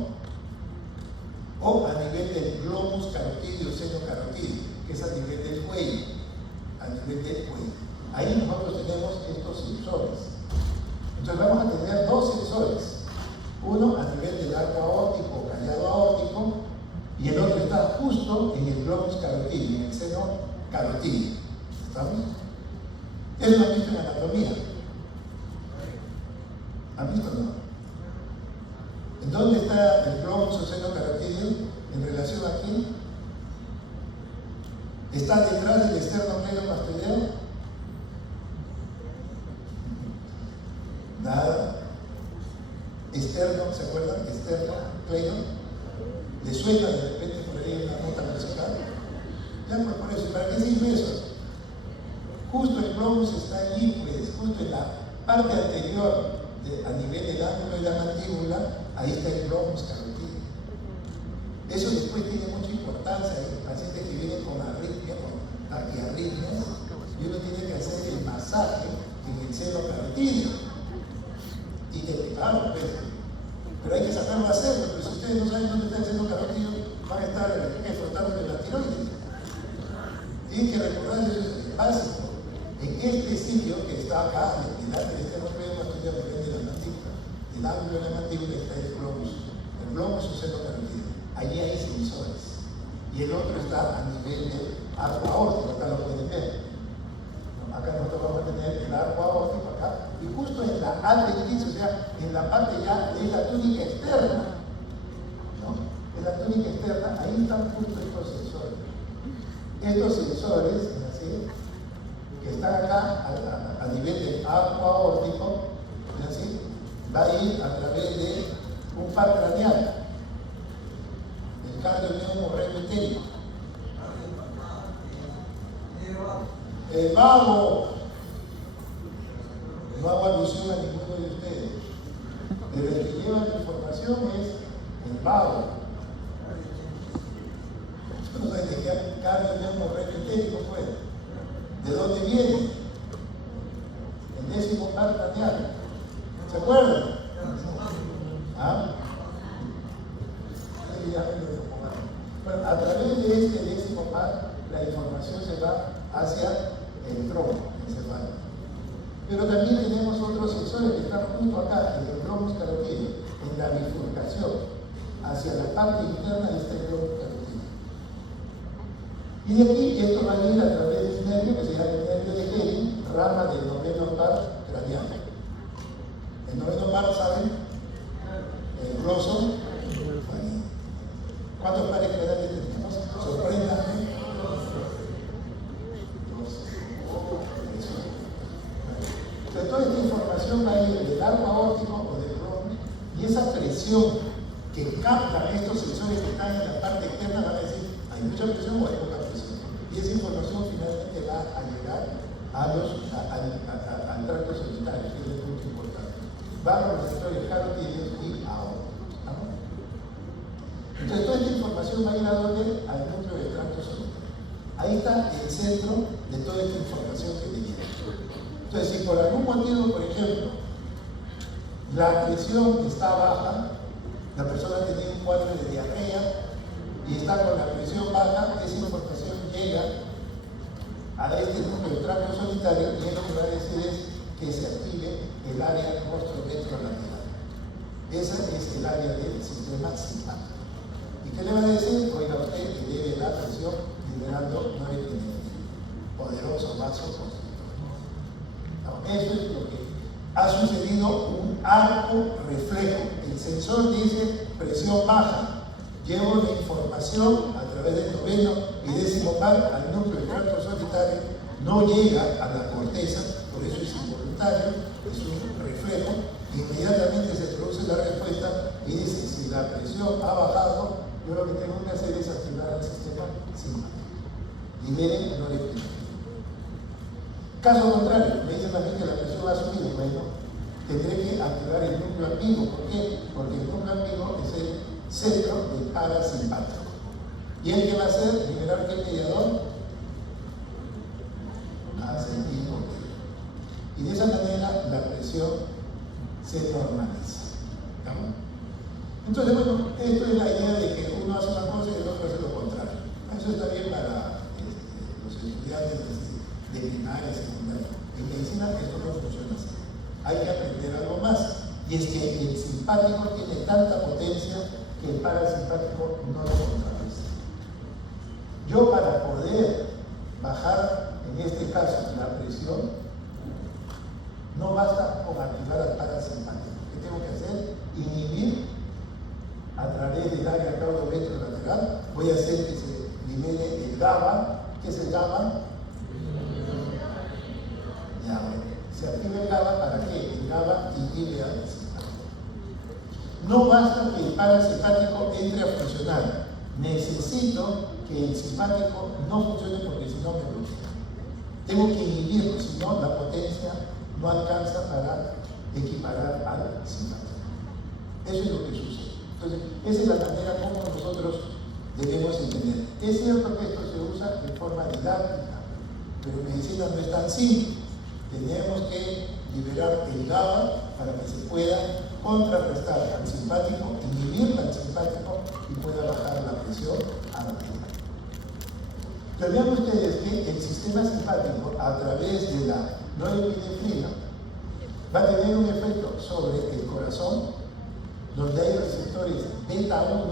o a nivel del globus carotídeo, seno carotídeo, que es a nivel del cuello. A nivel del cuello. Ahí nosotros tenemos estos sensores. Entonces vamos a tener dos sensores. Uno a nivel del arco aórtico o callado aórtico, y el otro está justo en el globus carotídeo, en el seno carotídeo. ¿Estamos? Eso lo han visto en anatomía. ¿Han visto o no? ¿En dónde está el globus o seno carotídeo en relación a aquí? ¿Está detrás del esternocleidomastoideo? Nada. Externo, ¿se acuerdan? Esternocleido. ¿Le suena de repente por ahí una nota musical? Ya por eso, ¿para qué sirve eso? Justo el globus está allí, pues, justo en la parte anterior, a nivel del ángulo de la mandíbula, ahí está el globus carotídeo. Eso después tiene mucha importancia en pacientes que vienen con arritmia, con taquiarritmias, y uno tiene que hacer el masaje en el seno carotídeo. Y claro, pues, pero hay que saberlo hacerlo, pero si ustedes no saben dónde está el seno carotídeo, van a estar frotando de la tiroides. Tienen que recordar eso, es básico. En este sitio que está acá, delante de este esternocleidomastoideo, depende de la mandíbula, del ángulo de la mandíbula está el globus o seno carotídeo. Allí hay sensores. Y el otro está a nivel del arco aórtico, acá lo pueden ver. Acá nosotros vamos a tener el arco aórtico acá, y justo en la adventicia, o sea, en la parte ya de la túnica externa, ¿no? En la túnica externa, ahí están justo estos sensores. Estos sensores, ¿sí?, que están acá a nivel del arco aórtico, ¿sí?, va a ir a través de un par craneal, el cardiomiocorreo-etérico. El vago, no hago alusión a ninguno de ustedes, pero el que lleva la información es el vago. No sé de qué cardio morreo entérico fue. ¿De dónde viene? El 10º par craneal. ¿Se acuerdan? ¿Ah? Bueno, a través de este 10º par, la información se va hacia el tronco encefálico. Pero también tenemos otros sensores que están justo acá, en el globus carotídeo, en la bifurcación, hacia la parte interna de este globus carotídeo. Y de aquí esto va a ir a través de un nervio que se llama el nervio de Henry, rama del 9º par craneal. El 9º par, ¿saben? El gloso. ¿Cuántos pares craneales tenemos? Sorpréndanme. Entonces, toda esta información va a ir del arco aórtico o del globus, y esa presión que captan estos sensores que están en la parte externa van a decir, ¿hay mucha presión o hay poca presión? Y esa información finalmente va a llegar al tracto solitario, que es el punto importante. Va a los receptores carotídeos y aórticos. Entonces, toda esta información va a ir a donde? Al núcleo del tracto solitario. Ahí está el centro de toda esta información que te llega. Entonces, si por algún motivo, por ejemplo, la presión está baja, la persona tiene un cuadro de diarrea y está con la presión baja, esa información llega a este núcleo del tracto solitario, y lo que va a decir es que se active el área rostro-retrolateral. Esa es el área del sistema simpático. ¿Y qué le va a decir? Oiga, usted eleve la presión liberando norepinefrina, poderoso vasoconstrictor. Eso es lo que ha sucedido, un arco reflejo. El sensor dice presión baja. Llevo la información a través del 9º y 10º par al núcleo del tracto solitario, no llega a la corteza, por eso es involuntario, es un reflejo. Inmediatamente se produce la respuesta y dice, si la presión ha bajado, yo lo que tengo que hacer es activar el sistema simpático. Liberen norepinefrina. Caso contrario, me dicen a mí que la presión ha subido, bueno, tendré que activar el núcleo activo. ¿Por qué? Porque el núcleo activo es el centro del parasimpático. ¿Y el que va a hacer? Liberar qué mediador? Acetilcolina. Y de esa manera la presión se normaliza. ¿Estamos? Entonces, bueno, esto es la idea de que uno hace una cosa y el otro hace lo contrario. Eso está bien para los estudiantes de primaria, secundaria. En medicina esto no funciona así. Hay que aprender algo más. Y es que el simpático tiene tanta potencia que el parasimpático no lo contrarresta. Yo, para poder bajar, en este caso, la presión, no basta con activar al parasimpático. ¿Qué tengo que hacer? Inhibir a través del área caudo-retrolateral. Voy a hacer que se libere el GABA. ¿Qué es el GABA? Ya, bueno, se activa el GABA. ¿Para qué? El GABA inhibe al simpático. No basta que el parasimpático entre a funcionar. Necesito que el simpático no funcione porque si no me bloquea. Tengo que inhibirlo, si no la potencia no alcanza para equiparar al simpático. Eso es lo que sucede. Entonces, esa es la manera como nosotros debemos entender. Es cierto que esto se usa de forma didáctica, pero en medicina no es tan simple. Tenemos que liberar el GABA para que se pueda contrarrestar al simpático, inhibir al simpático y pueda bajar la presión arterial. Pero vean ustedes que el sistema simpático, a través de la norepinefrina, va a tener un efecto sobre el corazón, donde hay receptores beta-1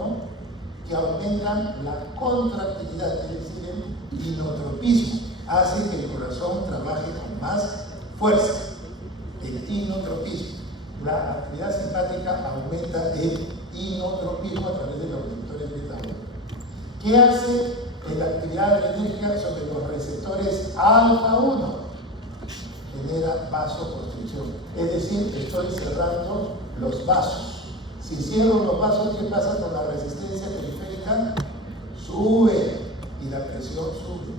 que aumentan la contractilidad, es decir, el inotropismo, hace que el corazón trabaje con más fuerza. El inotropismo. La actividad simpática aumenta el inotropismo a través de los receptores beta-1. ¿Qué hace la actividad adrenérgica sobre los receptores alfa-1? Genera vasoconstricción. Es decir, estoy cerrando los vasos. Si cierro los vasos, ¿qué pasa con la resistencia periférica? Sube y la presión sube.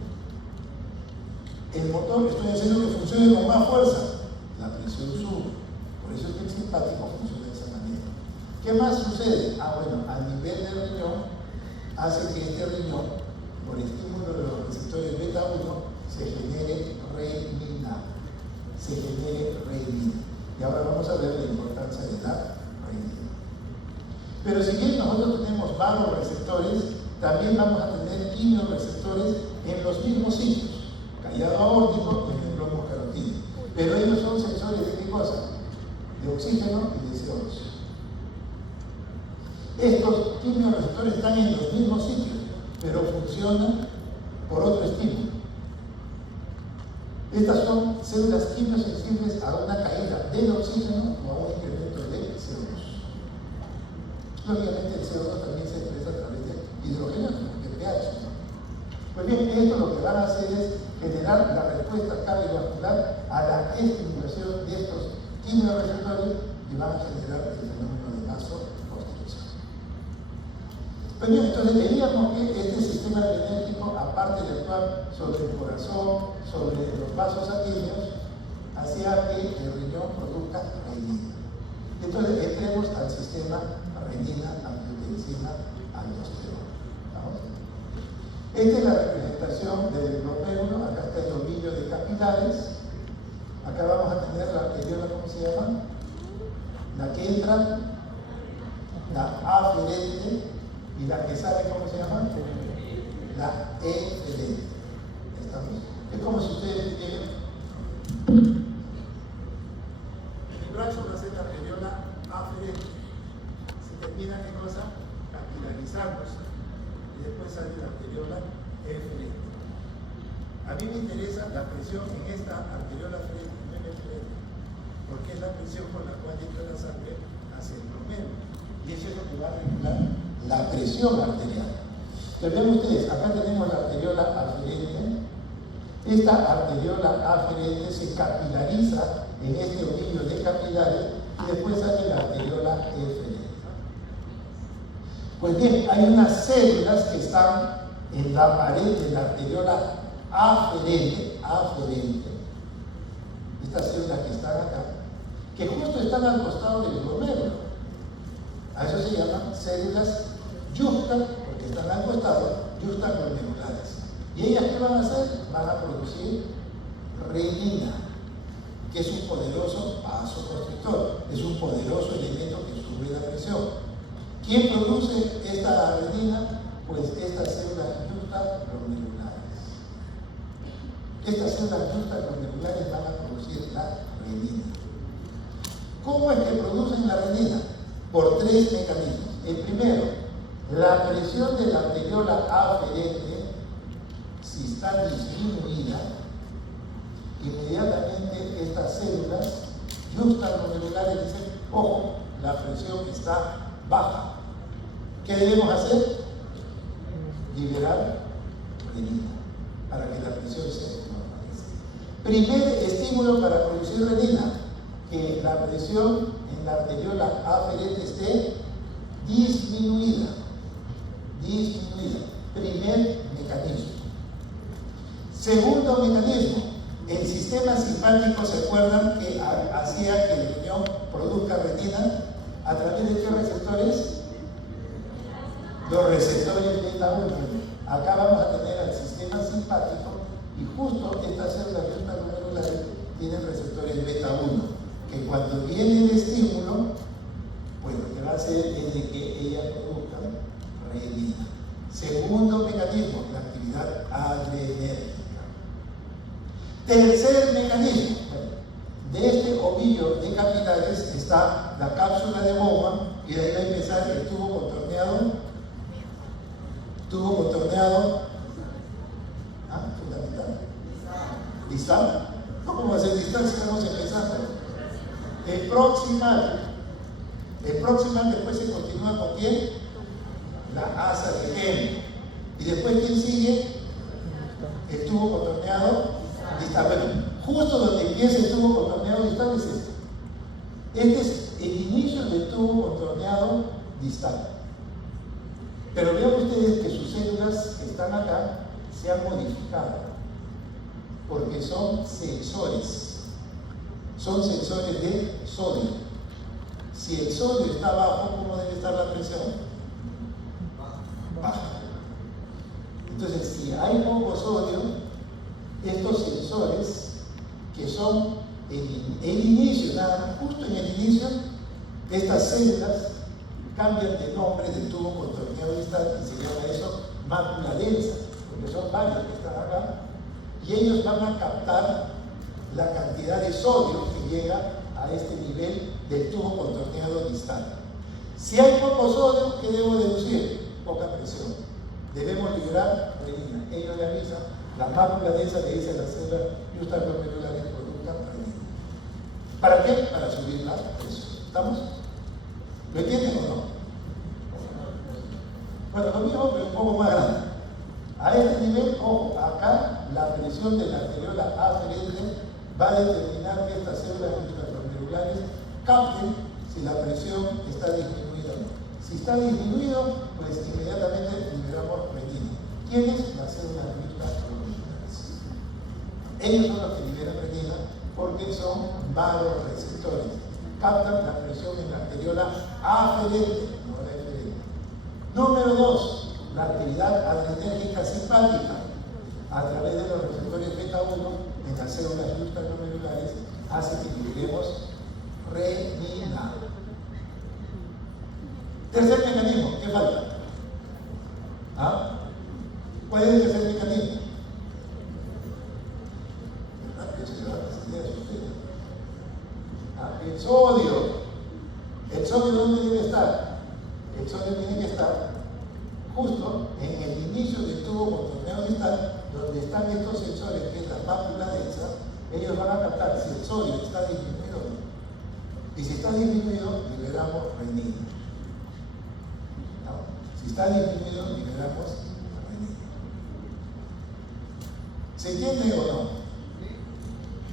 El motor, estoy haciendo que funcione con más fuerza, la presión sube. Por eso es que el simpático funciona de esa manera. ¿Qué más sucede? Bueno, a nivel del riñón, hace que este riñón tenemos vagoreceptores, también vamos a tener quimioreceptores en los mismos sitios, callado aórtico y en el globo carotídeo. Pero ellos son sensores de qué cosa? De oxígeno y de CO2. Estos quimioreceptores están en los mismos sitios, pero funcionan por otro estímulo. Estas son células quimiosensibles a una caída del oxígeno o a un incremento de CO2. Lógicamente el CO2 también se expresa a través de hidrógeno, de pH. Pues bien, esto lo que van a hacer es generar la respuesta cardiovascular a la estimulación de estos quimioreceptores y van a generar el fenómeno de vasoconstricción. Pues bien, entonces veíamos que este sistema adrenérgico, aparte de actuar sobre el corazón, sobre los vasos sanguíneos, hacía que el riñón produzca renina. Entonces entremos al sistema renina, angiotensina, aldosterona. ¿Vamos? Esta es la representación del glomérulo. Acá está el ovillo de capilares. Acá vamos a tener la arteriola, ¿cómo se llama? La que entra, la aferente, y la que sale, ¿cómo se llama? La eferente. ¿Estamos? Es como si ustedes tienen el brazo va a ser la arteriola aferente. Se termina, ¿qué cosa? Capilarizarnos. Y después sale la arteriola eferente. A mí me interesa la presión en esta arteriola eferente, porque es la presión con la cual entra la sangre hacia el glomérulo. Y eso es lo que va a regular la presión arterial. Pero vean ustedes, acá tenemos la arteriola aferente. Esta arteriola aferente se capilariza en este ovillo de capilares y después sale la arteriola eferente. Pues bien, hay unas células que están en la pared de la arteriola aferente, estas células que están acá, que justo están al costado del glomérulo. A eso se llaman células justa, porque están al costado, justaglomerulares. ¿Y ellas qué van a hacer? Van a producir renina, que es un poderoso vasoconstrictor, es un poderoso elemento que sube la presión. ¿Quién produce esta renina? Pues estas células justaglomerulares. Estas células justaglomerulares van a producir la renina. ¿Cómo es que producen la renina? Por tres mecanismos. El primero, la presión de la arteriola aferente, si está disminuida, inmediatamente estas células justaglomerulares dicen, ojo, la presión está baja. ¿Qué debemos hacer? Liberar renina para que la presión se normalice. Primer estímulo para producir renina, que la presión en la arteriola aferente esté disminuida. Primer mecanismo. Segundo mecanismo, el sistema simpático, ¿se acuerdan que hacía que el riñón produzca renina? ¿A través de qué receptores? Los receptores beta 1. Acá vamos a tener al sistema simpático y justo estas células justaglomerulares tienen receptores beta 1, que cuando viene el estímulo, pues lo que va a hacer es de que ellas produzcan renina. Segundo mecanismo, la actividad adrenérgica. Tercer mecanismo, de este ovillo de capilares está la cápsula de Bowman y de ahí va a empezar el tubo contorneado, fundamental, distal. ¿Cómo va a ser distal si estamos empezando? El proximal después se continúa con quién? La asa de Henle. Y después ¿quién sigue? El tubo contorneado distal. Bueno, justo donde empieza el tubo contorneado distal es este. Este es el inicio del tubo contorneado distal. Pero vean ustedes que sus células que están acá se han modificado porque son sensores. Son sensores de sodio. Si el sodio está bajo, ¿cómo debe estar la presión? Baja. Entonces, si hay poco sodio, estos sensores, que son el inicio, justo en el inicio, estas células cambian de nombre del tubo contorneado torneado distal y se llama eso mácula densa, porque son varios que están acá, y ellos van a captar la cantidad de sodio que llega a este nivel del tubo contorneado distal. Si hay poco sodio, ¿qué debo deducir? Poca presión. Debemos liberar renina. Ellos le avisan, la mácula densa le dice a las células justaglomerulares produzcan renina. ¿Para qué? Para subir la presión. ¿Estamos? ¿Lo entienden o no? Bueno, lo mismo, pero un poco más grande. A este nivel, ojo, acá la presión de la arteriola aferente va a determinar que estas células justaglomerulares capten si la presión está disminuida o no. Si está disminuido, pues inmediatamente liberamos renina. ¿Quiénes? Las células justaglomerulares. Ellos son los que liberan renina porque son vasoreceptores. Captan la presión en la arteriola aferente, no la eferente. Número 2, la actividad adrenérgica simpática a través de los receptores beta 1 en las células justaglomerulares hace que liberemos renina. Tercer mecanismo, ¿qué falta? ¿Ah? ¿Cuál es el tercer mecanismo? El sodio. ¿El sodio dónde debe estar? El sodio tiene que estar justo en el inicio del tubo contorneado distal, donde están estos sensores, que es la mácula densa. Ellos van a captar si el sodio está disminuido o no. Y si está disminuido, liberamos renina. ¿No? Si está disminuido, liberamos renina. ¿Se entiende o no?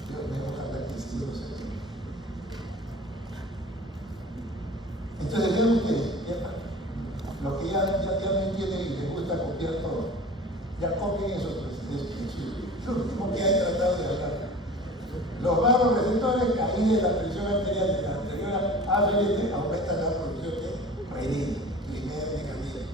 Yo me voy a hablar aquí, si yo lo sé. Entonces vean ustedes, los que ya no entienden y les gusta copiar todo, ya copien eso, pues, es lo último que hay tratado de hablar. Los vasoreceptores, caída de la presión arterial de la arteriola aferente, aumentan la producción de renina, primer mecanismo.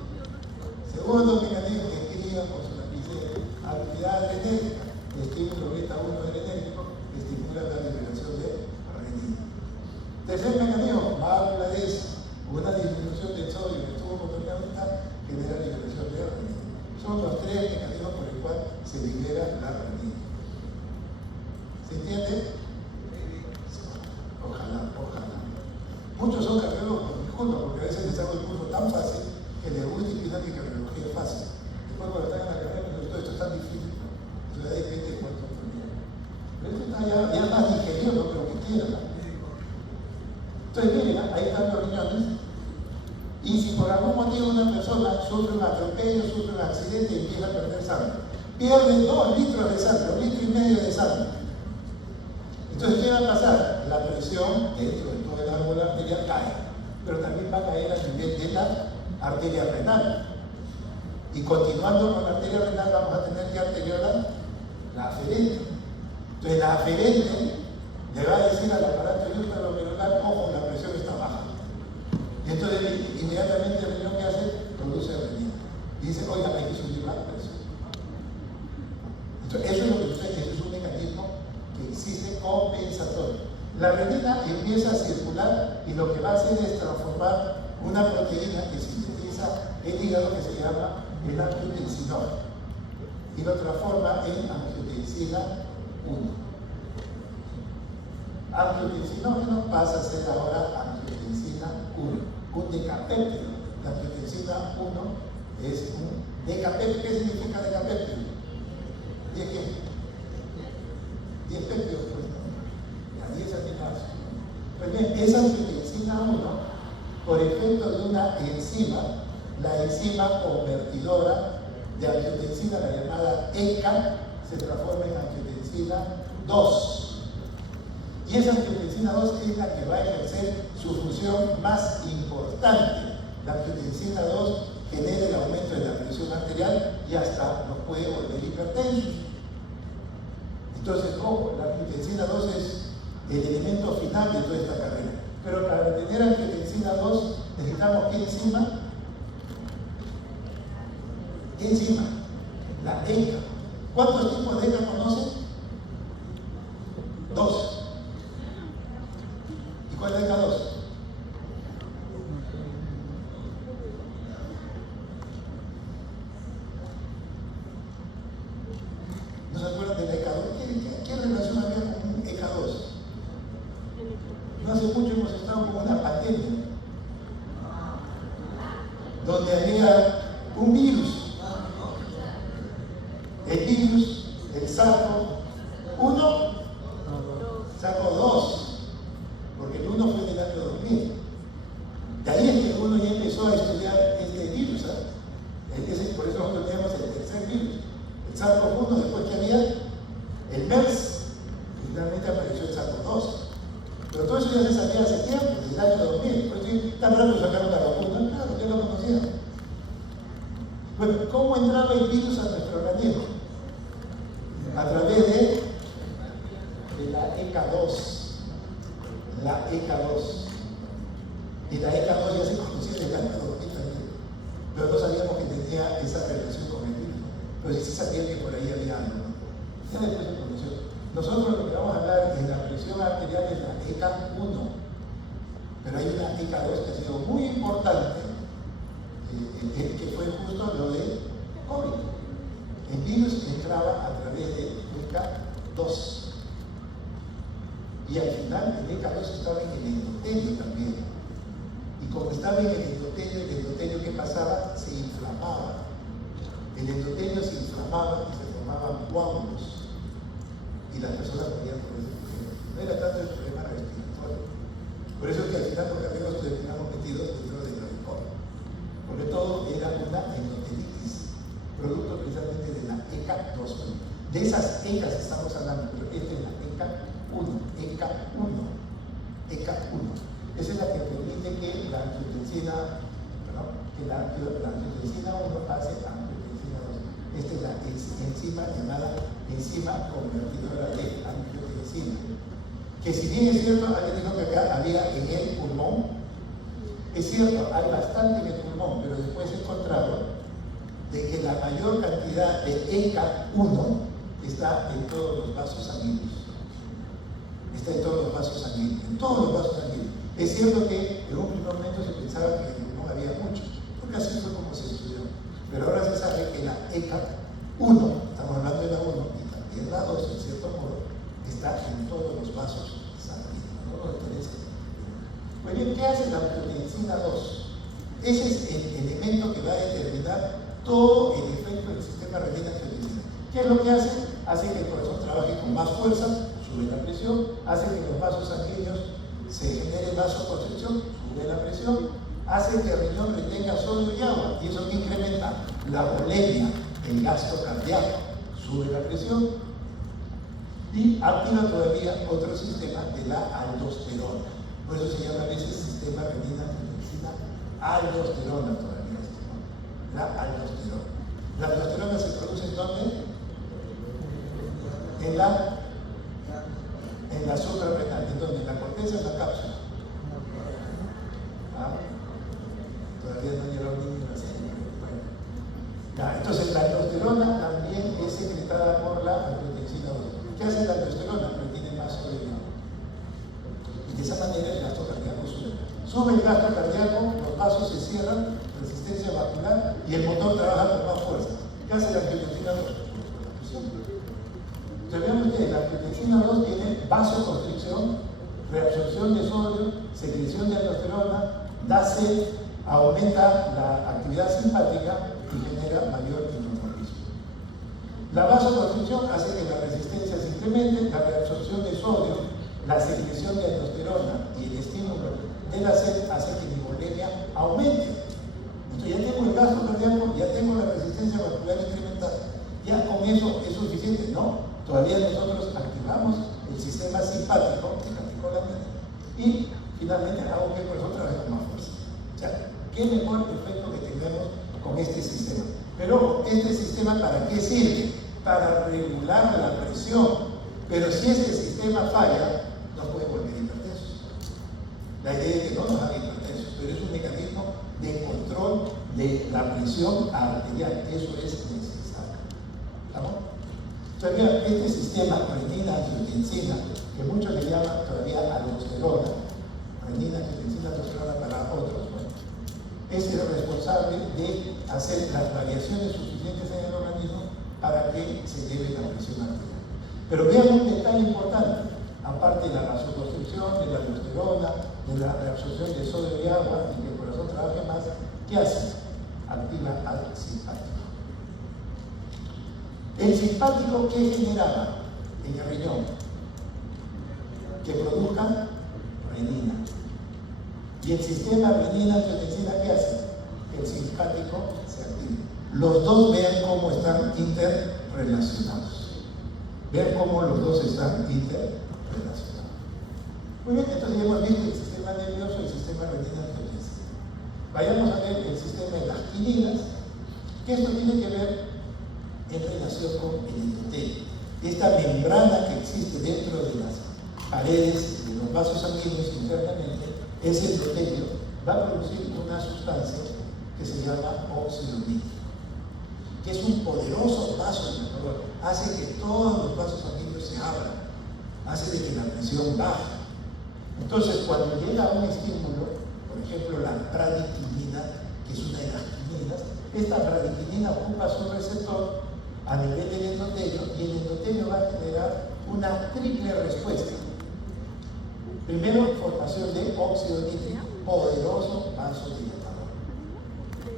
Segundo mecanismo que escriban con su lapicero, actividad adrenérgica, estímulo beta 1 adrenérgico, que estimula la liberación de renina. Tercer mecanismo, mácula densa, una disminución del sodio en el tubo contorneado distal genera liberación de renina. Son los tres mecanismos por el cual se libera la renina. ¿Se entiende? Ojalá, ojalá. Muchos son cardiólogos por mi culpa, porque a veces les hago el curso tan fácil que les gusta y piensan que cardiología es fácil. Después cuando están en la carrera, todo esto es tan difícil. Entonces ahí depende de cuánto aprendieron. Pero esto está ya más digerido, ¿no? Pero que quieran, ¿no? Entonces miren, ahí están los riñones. Y si por algún motivo una persona sufre un atropello, sufre un accidente y empieza a perder sangre, pierde 2 litros de sangre, 1,5 litros de sangre. Entonces, ¿qué va a pasar? La presión dentro de todo el árbol arterial cae, pero también va a caer a nivel de la arteria renal. Y continuando con la arteria renal, vamos a tener que arteriola la aferente. Entonces, la aferente le va a decir al aparato justaglomerular, ojo, la presión está baja. Y entonces, inmediatamente el riñón que hace, produce renina. Y dice, oiga, hay que subir la presión. Entonces, eso es lo que sucede, eso es un mecanismo que existe compensatorio. La renina empieza a circular y lo que va a hacer es transformar una proteína que sintetiza el hígado que se llama el angiotensinol y lo transforma en angiotensina 1. Angiotensinógeno pasa a ser ahora angiotensina 1, un decapéptido. La angiotensina 1 es un decapéptido. ¿Qué significa decapéptido? ¿10 qué? 10 péptidos, pues, a 10 aminoácidos. Pues bien, esa angiotensina 1, por efecto de una enzima, la enzima convertidora de angiotensina, la llamada ECA, se transforma en angiotensina 2. Y esa angiotensina 2 es la que va a ejercer su función más importante. La angiotensina 2 genera el aumento de la presión arterial y hasta nos puede volver hipertensos. Entonces, ojo, la angiotensina 2 es el elemento final de toda esta carrera. Pero para tener angiotensina 2 necesitamos ¿qué enzima? ¿Qué enzima? La ECA. ¿Cuántos tipos de ECA conocen? 2. ¿Y cuál es ECA 2? un virus. El virus, el saco 1, saco 2, porque el 1 fue en el año 2000. De ahí es que el 1 ya empezó a estudiar este virus. Por eso nosotros tenemos el tercer virus. El SARS-CoV-1, después que había el MERS, y finalmente apareció el SARS-CoV-2. Pero todo eso ya se sabía hace tiempo, desde el año 2000. Por eso tan rápido sacaron la vacuna, claro, ya lo conocían. Bueno, ¿cómo entraba el virus a nuestro organismo? A través de la ECA2. La ECA2. Y la ECA2 ya se conocía desde el año 2000 también. Pero no sabíamos que tenía esa relación con el virus. Pero sí sabían que por ahí había algo, ¿no? Ya después se conoció. Nosotros lo que vamos a hablar en la presión arterial es la ECA1. Pero hay una ECA2 que ha sido muy importante, que fue justo lo de COVID. El virus entraba a través de ECA2. Y al final el ECA2 estaba en el endotelio también. Y como estaba en el endotelio ¿qué pasaba? Se inflamaba. El endotelio se inflamaba y se formaban coágulos. Y las personas morían por ese problema. No era tanto el problema respiratorio. Por eso es que al final los cardiólogos terminamos metidos dentro del COVID. Porque todo era una endotelitis, producto precisamente de la ECA2. De esas ECAs estamos hablando, pero esta es la ECA1. Esa es la que permite que la angiotensina, la angiotensina 1 pase a angiotensina 2. Esta es la enzima llamada enzima convertidora de angiotensina. Que si bien es cierto, alguien dijo que acá había en el pulmón, es cierto, hay bastante en el pulmón, pero después he encontrado de que la mayor cantidad de ECA1 está en todos los vasos sanguíneos. Está en todos los vasos sanguíneos, en todos los vasos sanguíneos. Es cierto que en un primer momento se pensaba que en el pulmón había mucho, porque así fue como se estudió. Pero ahora se sabe que la ECA1, estamos hablando de la 1 y también la 2, en cierto modo, está en todos los vasos sanguíneos, no los interesa. Muy bien, ¿qué hace la angiotensina 2? Ese es el elemento que va a determinar todo el efecto del sistema renina-angiotensina. ¿Qué es lo que hace? Hace que el corazón trabaje con más fuerza, sube la presión, hace que los vasos sanguíneos se genere vasoconstricción, sube la presión, hace que el riñón retenga sodio y agua, y eso que incrementa la volemia, el gasto cardíaco, sube la presión, y activa todavía otro sistema de la aldosterona. Por eso se llama a veces sistema renina-angiotensina aldosterona todavía. La aldosterona. La aldosterona se produce ¿en dónde? En la suprarrenal, ¿en dónde? En la corteza, en la cápsula. Todavía no llegó el niño a la serie. Bueno. Entonces la aldosterona también es secretada por la angiotensina 2. ¿Qué hace la aldosterona? Retiene más sodio. Y de esa manera el gasto cardíaco sube. Sube el gasto cardíaco, los vasos se cierran, resistencia vascular y el motor trabaja con más fuerza. ¿Qué hace la angiotensina 2? Sabemos que la angiotensina 2 tiene vasoconstricción, reabsorción de sodio, secreción de aldosterona, da sed, aumenta la actividad simpática y genera mayor hidrotropismo. La vasoconstricción hace que la resistencia se incremente, la reabsorción de sodio, la secreción de aldosterona y el estímulo de la sed hace que mi volemia aumente. Entonces ya tengo el gasto cardíaco, ya tengo la resistencia vascular incrementada. Ya con eso es suficiente, ¿no? Todavía nosotros activamos el sistema simpático, el catecolamina, y finalmente hago que el corazón trabaje con más fuerza. O sea, ¿qué mejor efecto que tengamos con este sistema? Pero este sistema, ¿para qué sirve? Para regular la presión. Pero si este sistema falla, nos puede volver hipertensos. La idea es que no nos haga hipertensos, pero es un mecanismo de control de la presión arterial. Eso es necesario. ¿Estamos? Todavía este sistema renina-angiotensina, que muchos le llaman todavía aldosterona, renina-angiotensina aldosterona para otros, bueno, es el responsable de hacer las variaciones suficientes en el organismo para que se eleve la presión arterial. Pero vean un detalle importante, aparte de la vasoconstricción, de la aldosterona, de la reabsorción de sodio y agua y que el corazón trabaje más, ¿qué hace? activa al simpático. El simpático, ¿qué generaba en el riñón? Que produzca renina. Y el sistema renina-angiotensina, ¿qué hace? Que el simpático se active. Los dos vean cómo están interrelacionados. Vean cómo los dos están interrelacionados. Muy bien, entonces ya hemos visto el sistema nervioso y el sistema renina-angiotensina. Vayamos a ver el sistema de las quininas, que esto tiene que ver en relación con el endotelio. Esta membrana que existe dentro de las paredes de los vasos sanguíneos internamente, ese endotelio va a producir una sustancia que se llama óxido nítrico, que es un poderoso vasodilatador, hace que todos los vasos sanguíneos se abran, hace de que la presión baje. Entonces, cuando llega un estímulo, por ejemplo la bradiquinina, que es una de las quininas, esta bradiquinina ocupa su receptor a nivel del endotelio y el endotelio va a generar una triple respuesta. Primero, formación de óxido nítrico, poderoso vasodilatador.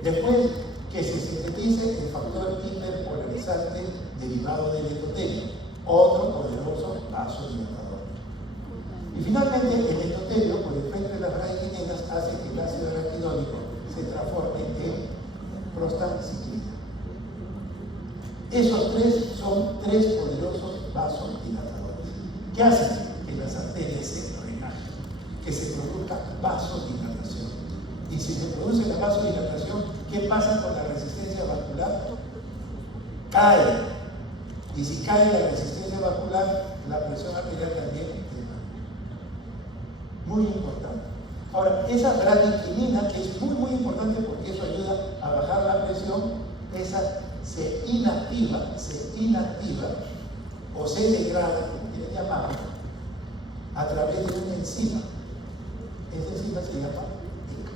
Después, que se sintetice el factor hiperpolarizante derivado del endotelio, otro poderoso vasodilatador. Y finalmente, el endotelio, por efecto de las bradiquininas, hace que el ácido araquidónico se transforme en prostaciclina. Esos tres son tres poderosos vasodilatadores que hacen que las arterias se relajen, que se produzca vasodilatación. Y si se produce la vasodilatación, ¿qué pasa con la resistencia vascular? Cae. Y si cae la resistencia vascular, la presión arterial también baja. Muy importante. Ahora, esa bradiquinina, que es muy importante porque eso ayuda a bajar la presión, esa se inactiva o se degrada, como quieren llamarlo, a través de una enzima. Esa enzima se llama ECA.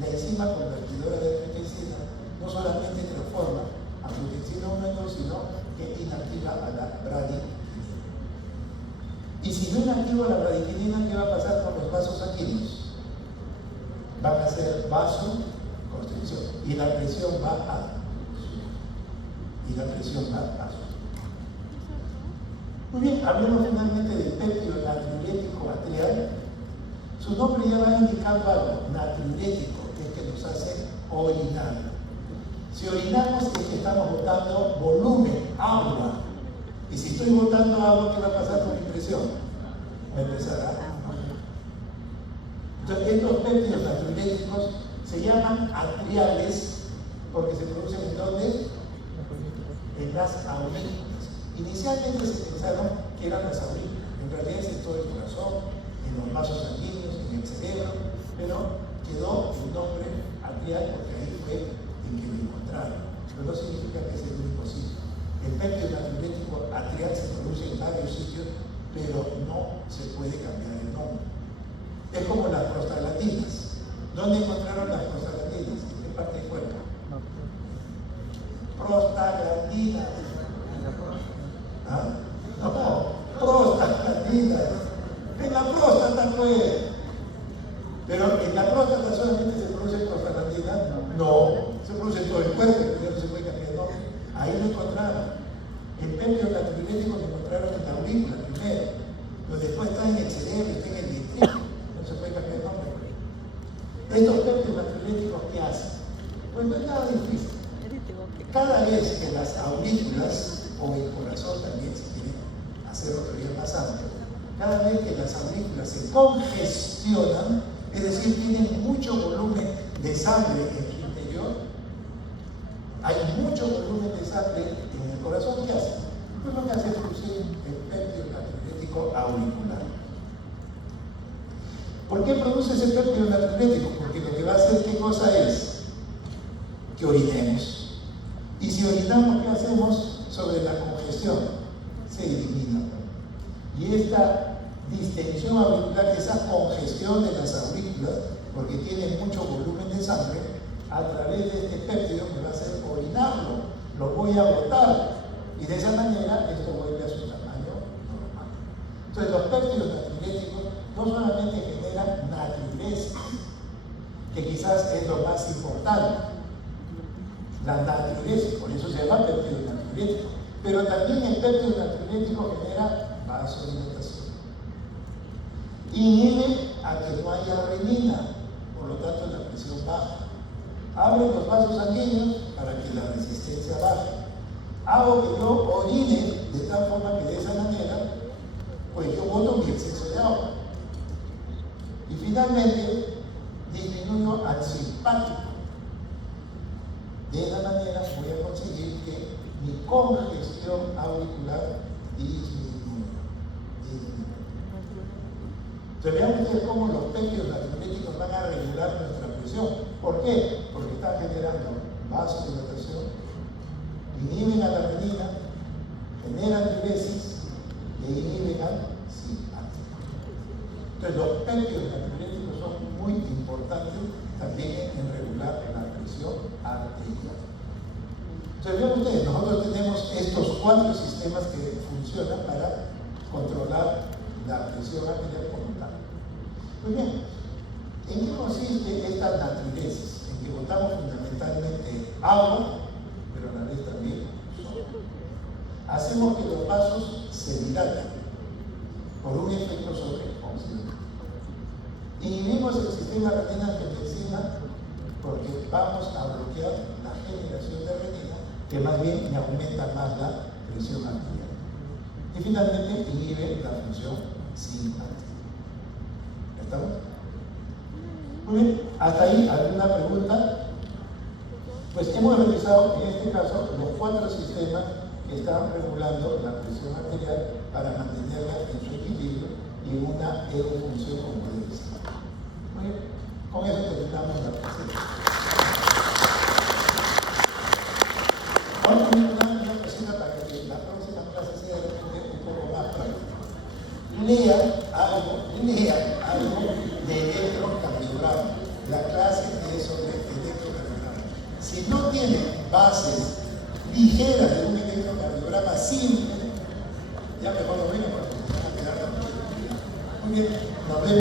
La enzima convertidora de angiotensina no solamente transforma angiotensina 1 en 2, sino que inactiva a la bradiquinina. Y si no inactiva la bradiquinina, ¿qué va a pasar con los vasos sanguíneos? Van a hacer vasoconstricción y la presión va a subir. Muy bien, hablemos finalmente del péptido natriurético atrial. Su nombre ya va indicando algo, natriurético, que es que nos hace orinar. Si orinamos es que estamos botando volumen, agua. Y si estoy botando agua, ¿qué va a pasar con mi presión? Va a empezar a bajar. Entonces, estos péptidos natriuréticos se llaman atriales porque se producen ¿en dónde? En las aurículas. Inicialmente se pensaron que eran las aurículas, en realidad es en todo el corazón, en los vasos sanguíneos, en el cerebro, pero quedó el nombre atrial porque ahí fue en que lo encontraron. Pero no significa que sea el único sitio. El péptido natriurético atrial se produce en varios sitios, pero no se puede cambiar el nombre. Es como las prostaglandinas. ¿Dónde encontraron las prostaglandinas? ¿En qué parte del cuerpo? Prostaglandinas. ¿Ah? No, prostaglandinas. En la próstata, pues. Pero en la próstata solamente se produce prostaglandina. No, se produce en todo el cuerpo, ya no se puede cambiar el nombre. Ahí lo encontraron. El péptido natriurético lo encontraron en la aurícula primero, pero después está en el cerebro, está en el ventrículo. No se puede cambiar el nombre. Estos péptidos natriuréticos, ¿qué hacen? Pues no es nada difícil. Cada vez que las aurículas, o el corazón también, si quieren hacer otro día más amplio, cada vez que las aurículas se congestionan, es decir, tienen mucho volumen de sangre en su interior, hay mucho volumen de sangre en el corazón, ¿qué hace? Pues lo que hace es producir el péptido natriurético auricular. ¿Por qué produce ese péptido natriurético? Porque lo que va a hacer, ¿qué cosa es? Que orinemos. Y si orinamos, ¿qué hacemos? Sobre la congestión, se elimina. Y esta distensión auricular, esa congestión de las aurículas, porque tiene mucho volumen de sangre, a través de este péptido me va a hacer orinarlo, lo voy a botar. Y de esa manera esto vuelve a su tamaño normal. Entonces los péptidos natriuréticos no solamente generan natriuresis, que quizás es lo más importante, la natriuresis, por eso se llama péptido natriurético. Pero también el péptido natriurético genera vasodilatación. Inhibe a que no haya renina, por lo tanto la presión baja. Abre los vasos sanguíneos para que la resistencia baje. Hago que yo orine de tal forma que de esa manera, pues yo boto mi exceso de agua. Y finalmente, disminuyo al simpático. De esa manera voy a conseguir que mi congestión auricular disminuya. Entonces vean ustedes cómo los péptidos natriuréticos van a regular nuestra presión. ¿Por qué? Porque están generando vasodilatación, inhiben a la renina, generan diuresis e inhiben al simpático. Entonces los péptidos natriuréticos son muy importantes también en regular la presión arterial. Entonces vean ustedes, nosotros tenemos estos 4 sistemas que funcionan para controlar la presión arterial como tal. Muy bien, ¿en qué consiste esta natriuresis? En que botamos fundamentalmente agua, pero a la vez también sodio. Hacemos que los vasos se dilaten por un efecto sobre oxígeno. Inhibimos el sistema renina-angiotensina porque vamos a bloquear la generación de renina, que más bien me aumenta más la presión arterial. Y finalmente inhibe la función simpática. ¿Estamos? Muy bien, hasta ahí, ¿alguna pregunta? Pues hemos revisado en este caso los 4 sistemas que están regulando la presión arterial para mantenerla en su equilibrio y en una erofunción como debe ser. Muy bien, con eso terminamos la presentación. Vamos a poner una cosita para que la próxima clase sea de repente un poco más práctica. Lea algo de electrocardiograma. La clase es sobre electrocardiograma. Si no tiene bases ligeras de un electrocardiograma simple, ya mejor lo menos porque se van a quedar. Muy bien, nos vemos.